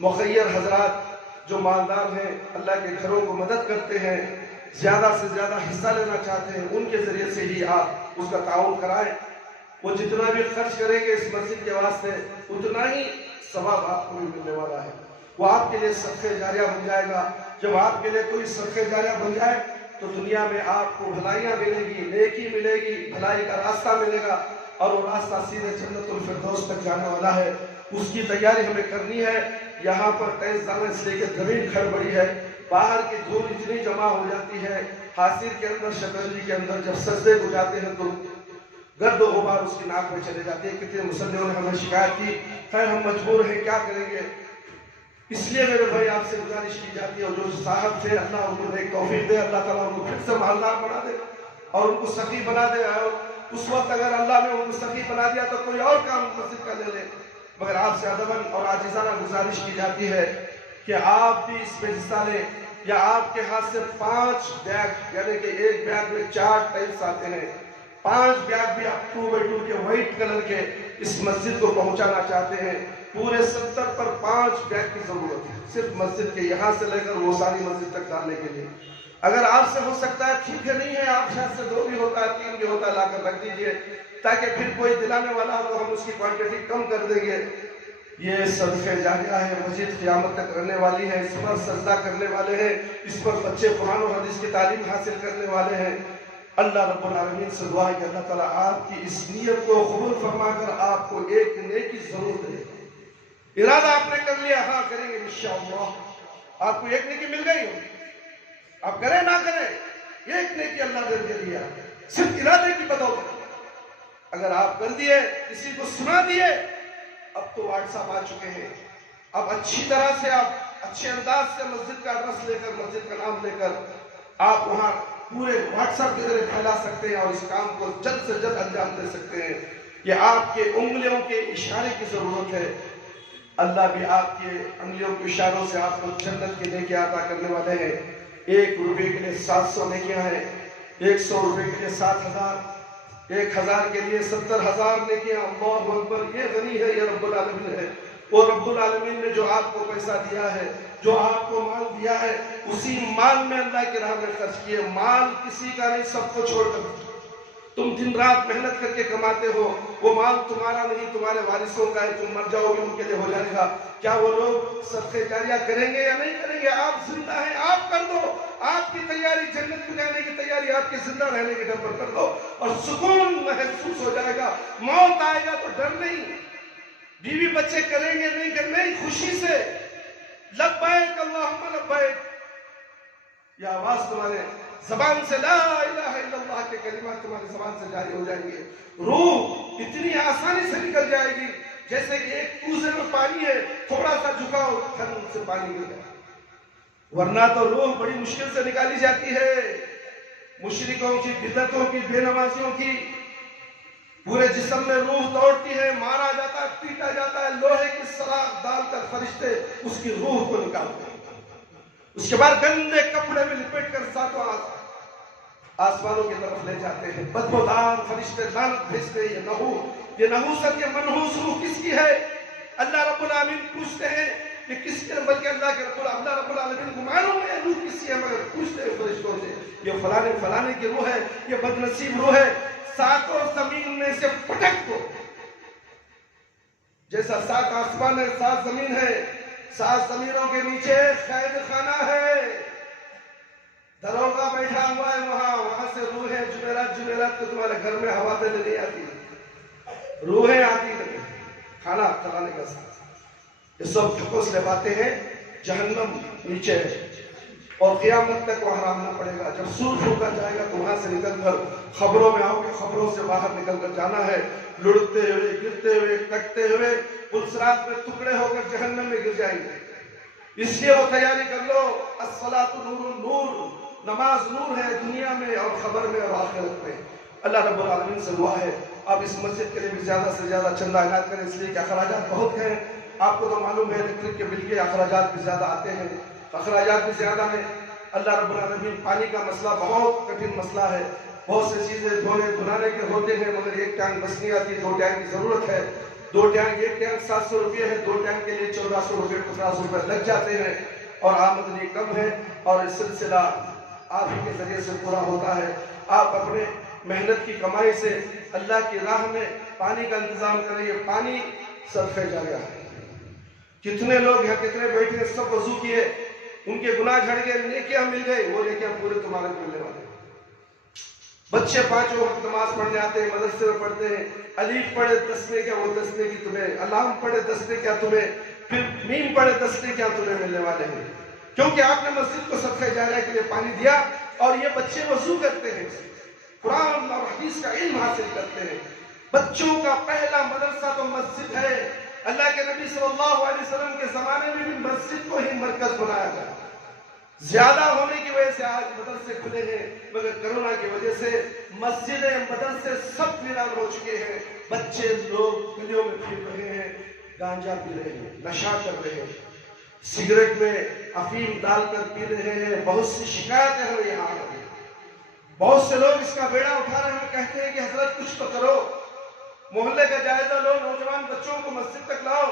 مخیر حضرات جو مالدار ہیں، اللہ کے گھروں کو مدد کرتے ہیں، زیادہ سے زیادہ حصہ لینا چاہتے ہیں، ان کے ذریعے سے ہی آپ اس کا تعاون کرائیں۔ وہ جتنا بھی خرچ کریں گے اس مسجد کے واسطے، اتنا ہی ثواب آپ کو بھی ملنے والا ہے، وہ آپ کے لیے صدقہ جاریہ بن جائے گا۔ جب آپ کے لیے کوئی صدقہ جاریہ بن جائے تو دنیا میں آپ کو بھلائیاں ملے گی، نیکی ملے گی، بھلائی کا راستہ ملے گا، اور وہ راستہ سیدھے جنت الفردوس تک جانے والا ہے۔ اس کی تیاری ہمیں کرنی ہے۔ یہاں پر ٹائلز ڈالنے سے لے کے زمین کھڑ پڑی ہے، باہر کی دھول اتنی جمع ہو جاتی ہے، حاصل کے اندر، شطرنجی کے اندر جب سجدے کو جاتے ہیں تو گرد و غبار اس کی ناک میں چلے جاتے ہیں۔ کتنے مسلمانوں نے ہمیں شکایت کی، خیر ہم مجبور ہیں، کیا کریں گے۔ اس لیے میرے بھائی آپ سے گزارش کی جاتی ہے، اور جو صاحب تھے اللہ ان کو ایک توفیق دے، اللہ تعالیٰ ان کو پھر سے مالدار بنا دے اور ان کو سخی بنا دے۔ اور اس وقت اگر اللہ نے ان کو سخی بنا دیا تو کوئی اور کام مسجد کا لے لے، مگر آپ سے ادباً اور عاجزانہ گزارش کی جاتی ہے کہ آپ بھی اس میں حصہ لیں، یا آپ کے ہاتھ سے 5 بیگ، یعنی کہ ایک بیگ میں 4 ٹائلز آتے ہیں، 5 بیگ بھی آپ 2x2 کے وائٹ کلر کے اس مسجد کو پہنچانا چاہتے ہیں۔ پورے 70 پر 5 بیگ کی ضرورت ہے، صرف مسجد کے یہاں سے لے کر وہ ساری مسجد تک ڈالنے کے لیے۔ اگر آپ سے ہو سکتا ہے ٹھیک ہے، نہیں ہے آپ شاید سے 2 بھی ہوتا ہے، 3 بھی ہوتا ہے، لا کر رکھ دیجئے، تاکہ پھر کوئی دلانے والا ہو تو ہم اس کی کوانٹٹی کم کر دیں گے۔ یہ صدقہ جاریہ ہے، مسجد قیامت تک رہنے والی ہے، اس پر سجدہ کرنے والے ہیں، اس پر بچے قرآن و حدیث کی تعلیم حاصل کرنے والے ہیں۔ اللہ رب العالمین سے دعا ہے کہ اللہ تعالیٰ آپ کی اس نیت کو قبول فرما کر آپ کو ایک نیکی ضرور دے۔ ارادہ آپ نے کر لیا، ہاں کریں گے انشاءاللہ، آپ کو ایک نیکی مل گئی ہو، آپ کریں نہ کریں، ایک نیکی اللہ نے دے دیا، صرف ارادے کی بدولت۔ اگر آپ کر دیے، کسی کو سنا دیے، اب تو واٹس ایپ آ چکے ہیں، اب اچھی طرح سے آپ اچھے انداز سے مسجد کا ایڈریس لے کر، مسجد کا نام لے کر آپ وہاں پورے واٹس ایپ کے ذریعے پھیلا سکتے ہیں اور اس کام کو جلد سے جلد انجام دے سکتے ہیں۔ یہ آپ کے انگلیوں کے اشارے کی ضرورت ہے۔ اللہ بھی آپ کے انگلیوں کے اشاروں سے آپ کو جنت کے نیکیاں عطا کرنے والے ہیں۔ 1 روپے کے لیے 700 نیکیاں ہیں، 100 روپے کے لیے 7,000، 1,000 کے لیے 70,000 نیکیاں۔ اللہ اکبر، یہ غنی ہے، یہ رب العالمین ہے۔ وہ رب العالمین نے جو آپ کو پیسہ دیا ہے، جو آپ کو مال دیا ہے، اسی مال میں اللہ کی راہ میں خرچ کیے۔ مال کسی کا نہیں، سب کو چھوڑ کر تم دن رات محنت کر کے کماتے ہو، وہ مال تمہارا نہیں، تمہارے وارثوں کا ہے، تم مر جاؤ گے ان کے لیے ہو جائے گا۔ کیا وہ لوگ صدقہ جاریہ کریں گے یا نہیں کریں گے؟ آپ زندہ ہیں، آپ کر دو۔ آپ کی تیاری، جنت کو جانے کی تیاری آپ کے زندہ رہنے کے ڈر پر کر دو، اور سکون محسوس ہو جائے گا۔ موت آئے گا تو ڈر نہیں، بیوی بچے کریں گے نہیں کریں گے، خوشی سے لبیک اللہم لبیک، یہ آواز تمہارے زبان سے لا الہ الا اللہ کے کلمات تمہاری زبان سے جاری ہو جائیں گے. روح اتنی آسانی سے نکل جائے گی جیسے کہ ایک کوزے میں پانی ہے، تھوڑا سا جھکاؤ تھن سے پانی گر جائے. ورنہ تو روح بڑی مشکل سے نکالی جاتی ہے. مشرکوں کی، بدعتوں کی، بے نمازیوں کی پورے جسم میں روح دوڑتی ہے، مارا جاتا ہے، پیٹا جاتا ہے، لوہے کی سراخ ڈال کر فرشتے اس کی روح کو نکالتے ہیں. اس کے بعد گندے کپڑے میں لپٹ کر ساتوں آسمانوں کی طرف لے جاتے ہیں. بدبودار فرشتے لعنت بھیجتے ہیں. یہ نحوست، یہ منحوس روح کس کی ہے؟ اللہ رب العالمین پوچھتے ہیں یہ کس کے، بلکہ اللہ رب العالمین کو معلوم ہے روح کس کی ہے، مگر پوچھتے ہیں فرشتوں سے یہ فلانے فلانے کی روح ہے، یہ بدنصیب روح ہے، ساتوں زمین میں سے پٹک دو. جیسا 7 آسمان ہے، 7 زمین ہے، 7 زمینوں کے نیچے قید خانہ ہے، دروگہ بیٹھا ہوا ہے، وہاں سے روحیں جمعرات کو تمہارے گھر میں ہوا دینے نہیں آتی، روحیں آتی نہیں کھانا کھلانے کا ساتھ. یہ سب ٹھکوس لے پاتے ہیں. جہنم نیچے ہے اور قیامت تک وہاں رہنا پڑے گا. جب سور پھونکا جائے گا تو وہاں سے نکل کر خبروں میں آؤ گے، خبروں سے باہر نکل کر جانا ہے. لڑتے ہوئے، گرتے ہوئے، کٹتے ہوئے پلسرات میں ٹکڑے ہو کر جہنم میں گر جائیں گے. اس لیے وہ تیاری کر لو. الصلاۃ نور، نور نماز نور ہے دنیا میں اور خبر میں اور آخرت میں. اللہ رب العالمین سے دعا ہے آپ اس مسجد کے لیے بھی زیادہ سے زیادہ چندہ عنایت کریں، اس لیے کہ اخراجات بہت ہیں. آپ کو تو معلوم ہے الیکٹرک کے بل کے اخراجات بھی زیادہ آتے ہیں، اخراجات بھی زیادہ ہیں. اللہ رب العالمین پانی کا مسئلہ بہت کٹھن مسئلہ ہے. بہت سے چیزیں دھونے کے ہوتے ہیں مگر ایک ٹینک بس نہیں آتی. 2 ٹینک کی ضرورت ہے. 2 ٹینک، ایک ٹینک 700 روپے ہے، 2 ٹینک کے لیے 1400 روپے 1500 روپے لگ جاتے ہیں اور آمدنی کم ہے اور اس سلسلہ آپ ہی کے ذریعے سے پورا ہوتا ہے. آپ اپنے محنت کی کمائی سے اللہ کی راہ میں پانی کا انتظام کریے. پانی صدقہ جاریہ ہے. کتنے لوگ ہیں، کتنے بیٹھے ہیں، سب وضو کیے، ان کے گناہ جھڑ گئے، نیکیاں مل گئی، وہ نیکیاں پورے تمہارے ملنے والے. بچے 5 وقت نماز پڑھنے آتے ہیں، مدرسے میں پڑھتے ہیں. الف پڑھے 10 نے کیا، وہ 10 نے کی تمہیں. اللام پڑھے 10 نے کیا تمہیں، پھر میم پڑھے 10 نے کیا تمہیں ملنے والے ہیں. کیونکہ آپ نے مسجد کو صدقہ جاریہ کے لیے پانی دیا اور یہ بچے وضو کرتے ہیں، قرآن اور حدیث کا علم حاصل کرتے ہیں. بچوں کا پہلا مدرسہ تو مسجد ہے. اللہ کے نبی صلی اللہ علیہ وسلم کے زمانے میں بھی مسجد کو ہی مرکز بنایا گیا. زیادہ ہونے کی وجہ سے آج مدرسے کھلے ہیں، مگر کرونا کی وجہ سے مسجدیں، مدرسے سب ویران ہو چکے ہیں. بچے لوگ گلیوں میں پھر رہے ہیں، گانجا پی رہے ہیں، نشہ کر رہے ہیں، سگریٹ میں افیم ڈال کر پی رہے ہیں. بہت سی شکایتیں ہمیں یہاں آ رہی ہیں. بہت سے لوگ اس کا بیڑا اٹھا رہے ہیں، کہتے ہیں کہ حضرت کچھ تو کرو، محلے کا جائزہ لو، نوجوان بچوں کو مسجد تک لاؤ.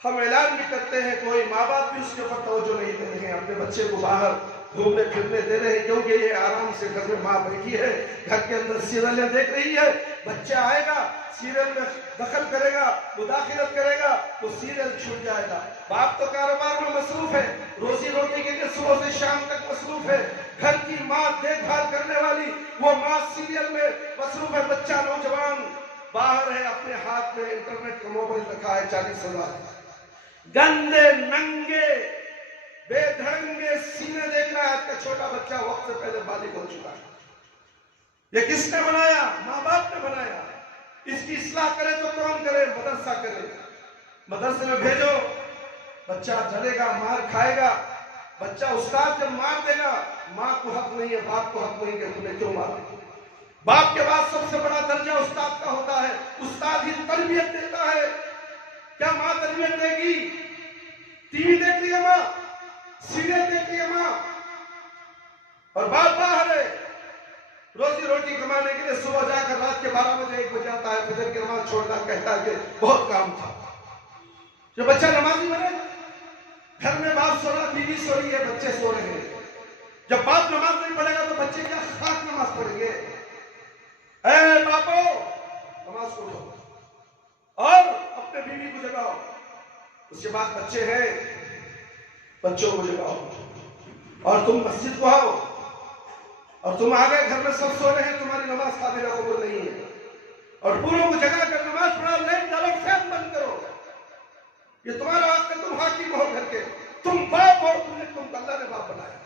ہم اعلان بھی کرتے ہیں، کوئی ماں باپ بھی اس کے اوپر توجہ نہیں دے رہے ہیں، اپنے بچے کو باہر گھومنے پھرنے دے رہے ہیں کیونکہ یہ آرام سے گھر میں ماں بیٹھی ہے، گھر کے اندر سیریلیں دیکھ رہی ہے. بچہ آئے گا، سیریل میں دخل کرے گا، مداخلت کرے گا، وہ سیریل چھوٹ جائے گا. باپ تو کاروبار میں مصروف ہے، روزی روٹی کے لیے صبح سے شام تک مصروف ہے. گھر کی ماں دیکھ بھال کرنے والی، وہ ماں سیریل میں مصروف ہے. بچہ نوجوان باہر ہے، اپنے ہاتھ میں انٹرنیٹ کا موبائل رکھا ہے 40,000. گندے ننگے بے دھڑنگے سینے دیکھ رہا ہے. آج کا چھوٹا بچہ وقت سے پہلے بالغ ہو چکا ہے. یہ کس نے بنایا؟ ماں باپ نے بنایا. اس کی اصلاح کرے تو کون کرے؟ مدرسہ کرے. مدرسے میں بھیجو، بچہ جلے گا، مار کھائے گا. بچہ استاد جب مار دے گا، ماں کو حق نہیں ہے، باپ کو حق نہیں کہ تمہیں کیوں مارا. باپ کے بعد سب سے بڑا درجہ استاد کا ہوتا ہے. استاد ہی تربیت دیتا ہے. کیا ماں تربیت دے گی؟ ٹی وی دیکھ رہی ہے ماں، سیریل دیکھ رہی ہے ماں، اور باپ باہر ہے روزی روٹی کمانے کے لیے. صبح جا کر رات کے 12 بجے 1 بجے آتا ہے، فجر کی نماز چھوڑتا کہتا ہے کہ بہت کام تھا. جو بچہ نمازی بنے، گھر میں باپ سو رہا، بیوی سو رہی ہے، بچے سو رہے ہیں. جب باپ نماز نہیں پڑھے گا تو بچے کیا خاک نماز پڑھیں گے؟ اے باپو نماز پڑھو اور اپنے بیوی کو جگاؤ. اس کے بعد بچے ہیں، بچوں کو جگاؤ اور تم مسجد کو آؤ. اور تم آ گئے، گھر میں سب سو رہے ہیں، تمہاری نماز قابل قبول نہیں ہے. اور بوڑھوں کو جگا کر نماز پڑھاؤ، لائٹ ڈالو، فین بند کرو. یہ تمہارا حق ہے، تم حاکم ہو گھر کے، تم باپ ہو، تم اللہ نے باپ بنایا.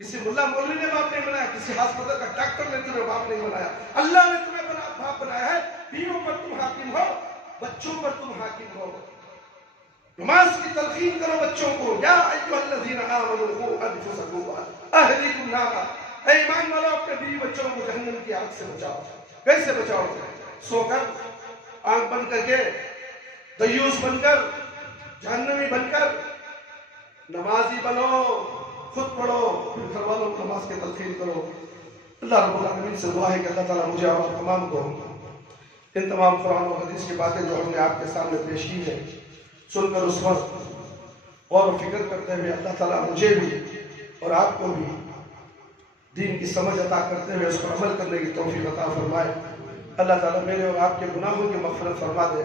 کسی ملا مولوی نے باپ نہیں بنایا، کسی ہاسپٹل کا ڈاکٹر نے تمہیں باپ نہیں بنایا. اللہ نے تمہیں باپ بنایا ہے. بیویوں پر تم حاکم ہو، بچوں پر تم حاکم ہو. نماز کی تلقین کرو بچوں کو. یا ایھا الذین آمنوا قوا انفسکم واہلیکم نارا. اے ایمان والو، اپنے بیوی بچوں کو جہنم کی آگ سے بچاؤ. کیسے بچاؤ؟ سو کر، آنکھ بند کر کے، دیوس بن کر، جہنمی بن کر. نمازی بنو، خود پڑھو، پھر گھر والوں کو نماز کی تلقین کرو. اللہ رب العالمین سے دعا ہے کہ اللہ تعالیٰ مجھے اور تمام کو ان تمام قرآن و حدیث کی باتیں جو ہم نے آپ کے سامنے پیش کی ہے سن کر اس وقت غور و فکر کرتے ہوئے اللہ تعالیٰ مجھے بھی اور آپ کو بھی دین کی سمجھ عطا کرتے ہوئے اس پر عمل کرنے کی توفیق عطا فرمائے. اللہ تعالیٰ میرے اور آپ کے گناہوں کی مغفرت فرما دے.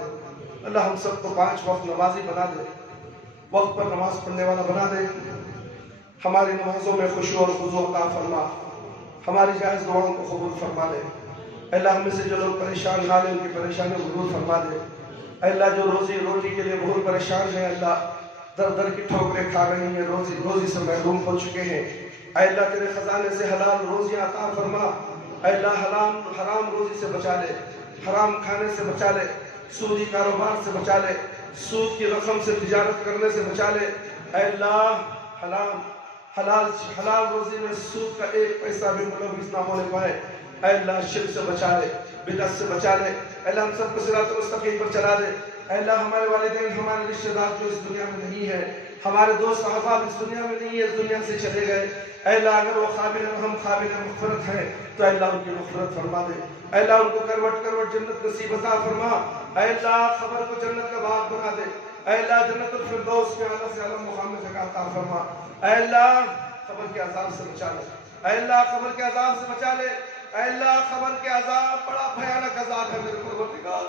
اللہ ہم سب کو 5 وقت نمازی بنا دے، وقت پر نماز پڑھنے والا بنا دے. ہماری نمازوں میں خشوع اور خضوع عطا فرما. ہماری جائز دعاؤں کو قبول فرما دے. اللہ ہم میں سے جو لوگ پریشان حال ہیں ان کی پریشانی کو دور فرما دے. اللہ جو روزی روٹی کے لیے بہت پریشان ہیں، اللہ در در کی ٹھوکریں کھا رہے ہیں، روزی سے محروم ہو چکے ہیں. اے اللہ تیرے خزانے سے حلال روزیاں عطا فرما. اے اللہ حرام روزی سے بچا لے، حرام کھانے سے بچا لے، سودی کاروبار سے بچا لے، سود کی رقم سے تجارت کرنے سے بچا لے. اے اللہ حلال روزی میں سود کا 1 پیسہ بھی ملوث نہ ہونے پائے. اے اللہ شرک سے بچا لے، بدعت سے بچا لے. اے اللہ ہم سب کو صراط مستقیم پر چلا دے. اے اللہ ہمارے والدین، ہمارے رشتہ دار جو اس دنیا میں نہیں ہے، ہمارے دوست احباب اس دنیا میں نہیں ہے، اس دنیا سے چلے گئے. اے اللہ اگر وہ قابل ہیں، ہم قابل مغفرت ہیں، تو اے اللہ ان کی مغفرت فرما دے. اے اللہ ان کو کروٹ جنت نصیب عطا فرما. اے اللہ خبر کو جنت کا باغ بنا دے. اے اللہ جنت الفردوس میں اعلیٰ سے اعلیٰ مقام میں جگہ عطا فرما. اے اللہ قبر کے عذاب سے بچا لے. اے اللہ قبر کے عذاب سے بچا لے. اے اللہ قبر کے عذاب بڑا بھیانک عذاب ہے میرے پروردگار.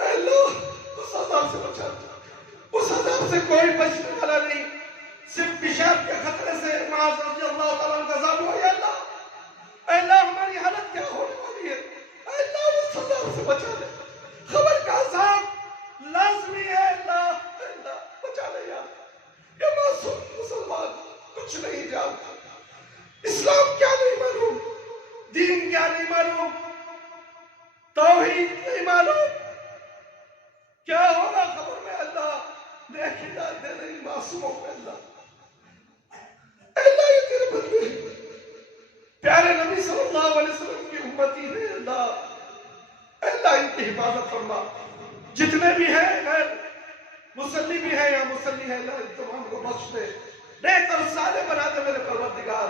اے اللہ اس عذاب سے بچا لے. اس عذاب سے کوئی بچنے والا نہیں، صرف پیشاب کے خطرے سے معاذ رضی اللہ تعالیٰ کا عذاب ہوا. یا اللہ، اے اللہ ہماری حالت کیا ہونے والی ہے. اے اللہ اس عذاب سے بچا لے. قبر کا عذاب لازمی ہے. اے اللہ بچا لے. یا یہ معصوم مسلمان کچھ نہیں جانتا، اسلام کیا نہیں معلوم، دین کیا نہیں معلوم، توحید نہیں معلوم. کیا ہوگا خبر میں؟ اللہ نیک ہدایت دے نہیں معصوموں پہ. اللہ یہ تیرے بندے ہیں، پیارے نبی صلی اللہ علیہ وسلم کی امتی ہے. اللہ ان کی حفاظت فرما. جتنے بھی ہیں غیر مسلی بھی ہیں یا مسلی ہیں، اللہ ان تمام کو بخش دے، نیک اور صالح بنا دے میرے پروردگار.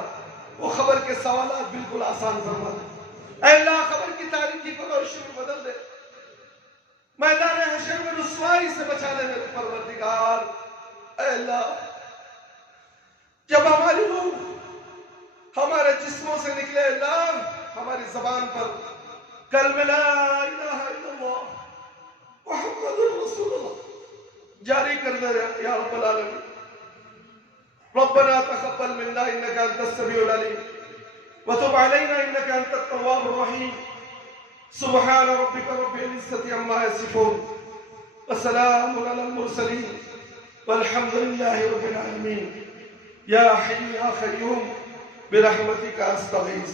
وہ خبر کے سوالات بالکل آسان فرما دے. اے اللہ خبر کی تاریکی کو روشنی میں بدل دے. میدان حشر میں رسوائی سے بچا لے میرے پروردگار. اے اللہ جب ہماری روح ہمارے جسموں سے نکلے، اللہ ہماری زبان پر کلمہ لا الہ الا اللہ محمد رسول اللہ جاری کر دے یا رب العالمین. ربنا تقبل منا انك انت السميع العليم وتب علينا انك انت التواب الرحيم. سبحان ربك رب العزة عما يصفون وسلام على المرسلين والحمد لله رب العالمين. يا حي يا قيوم برحمتك استغيث.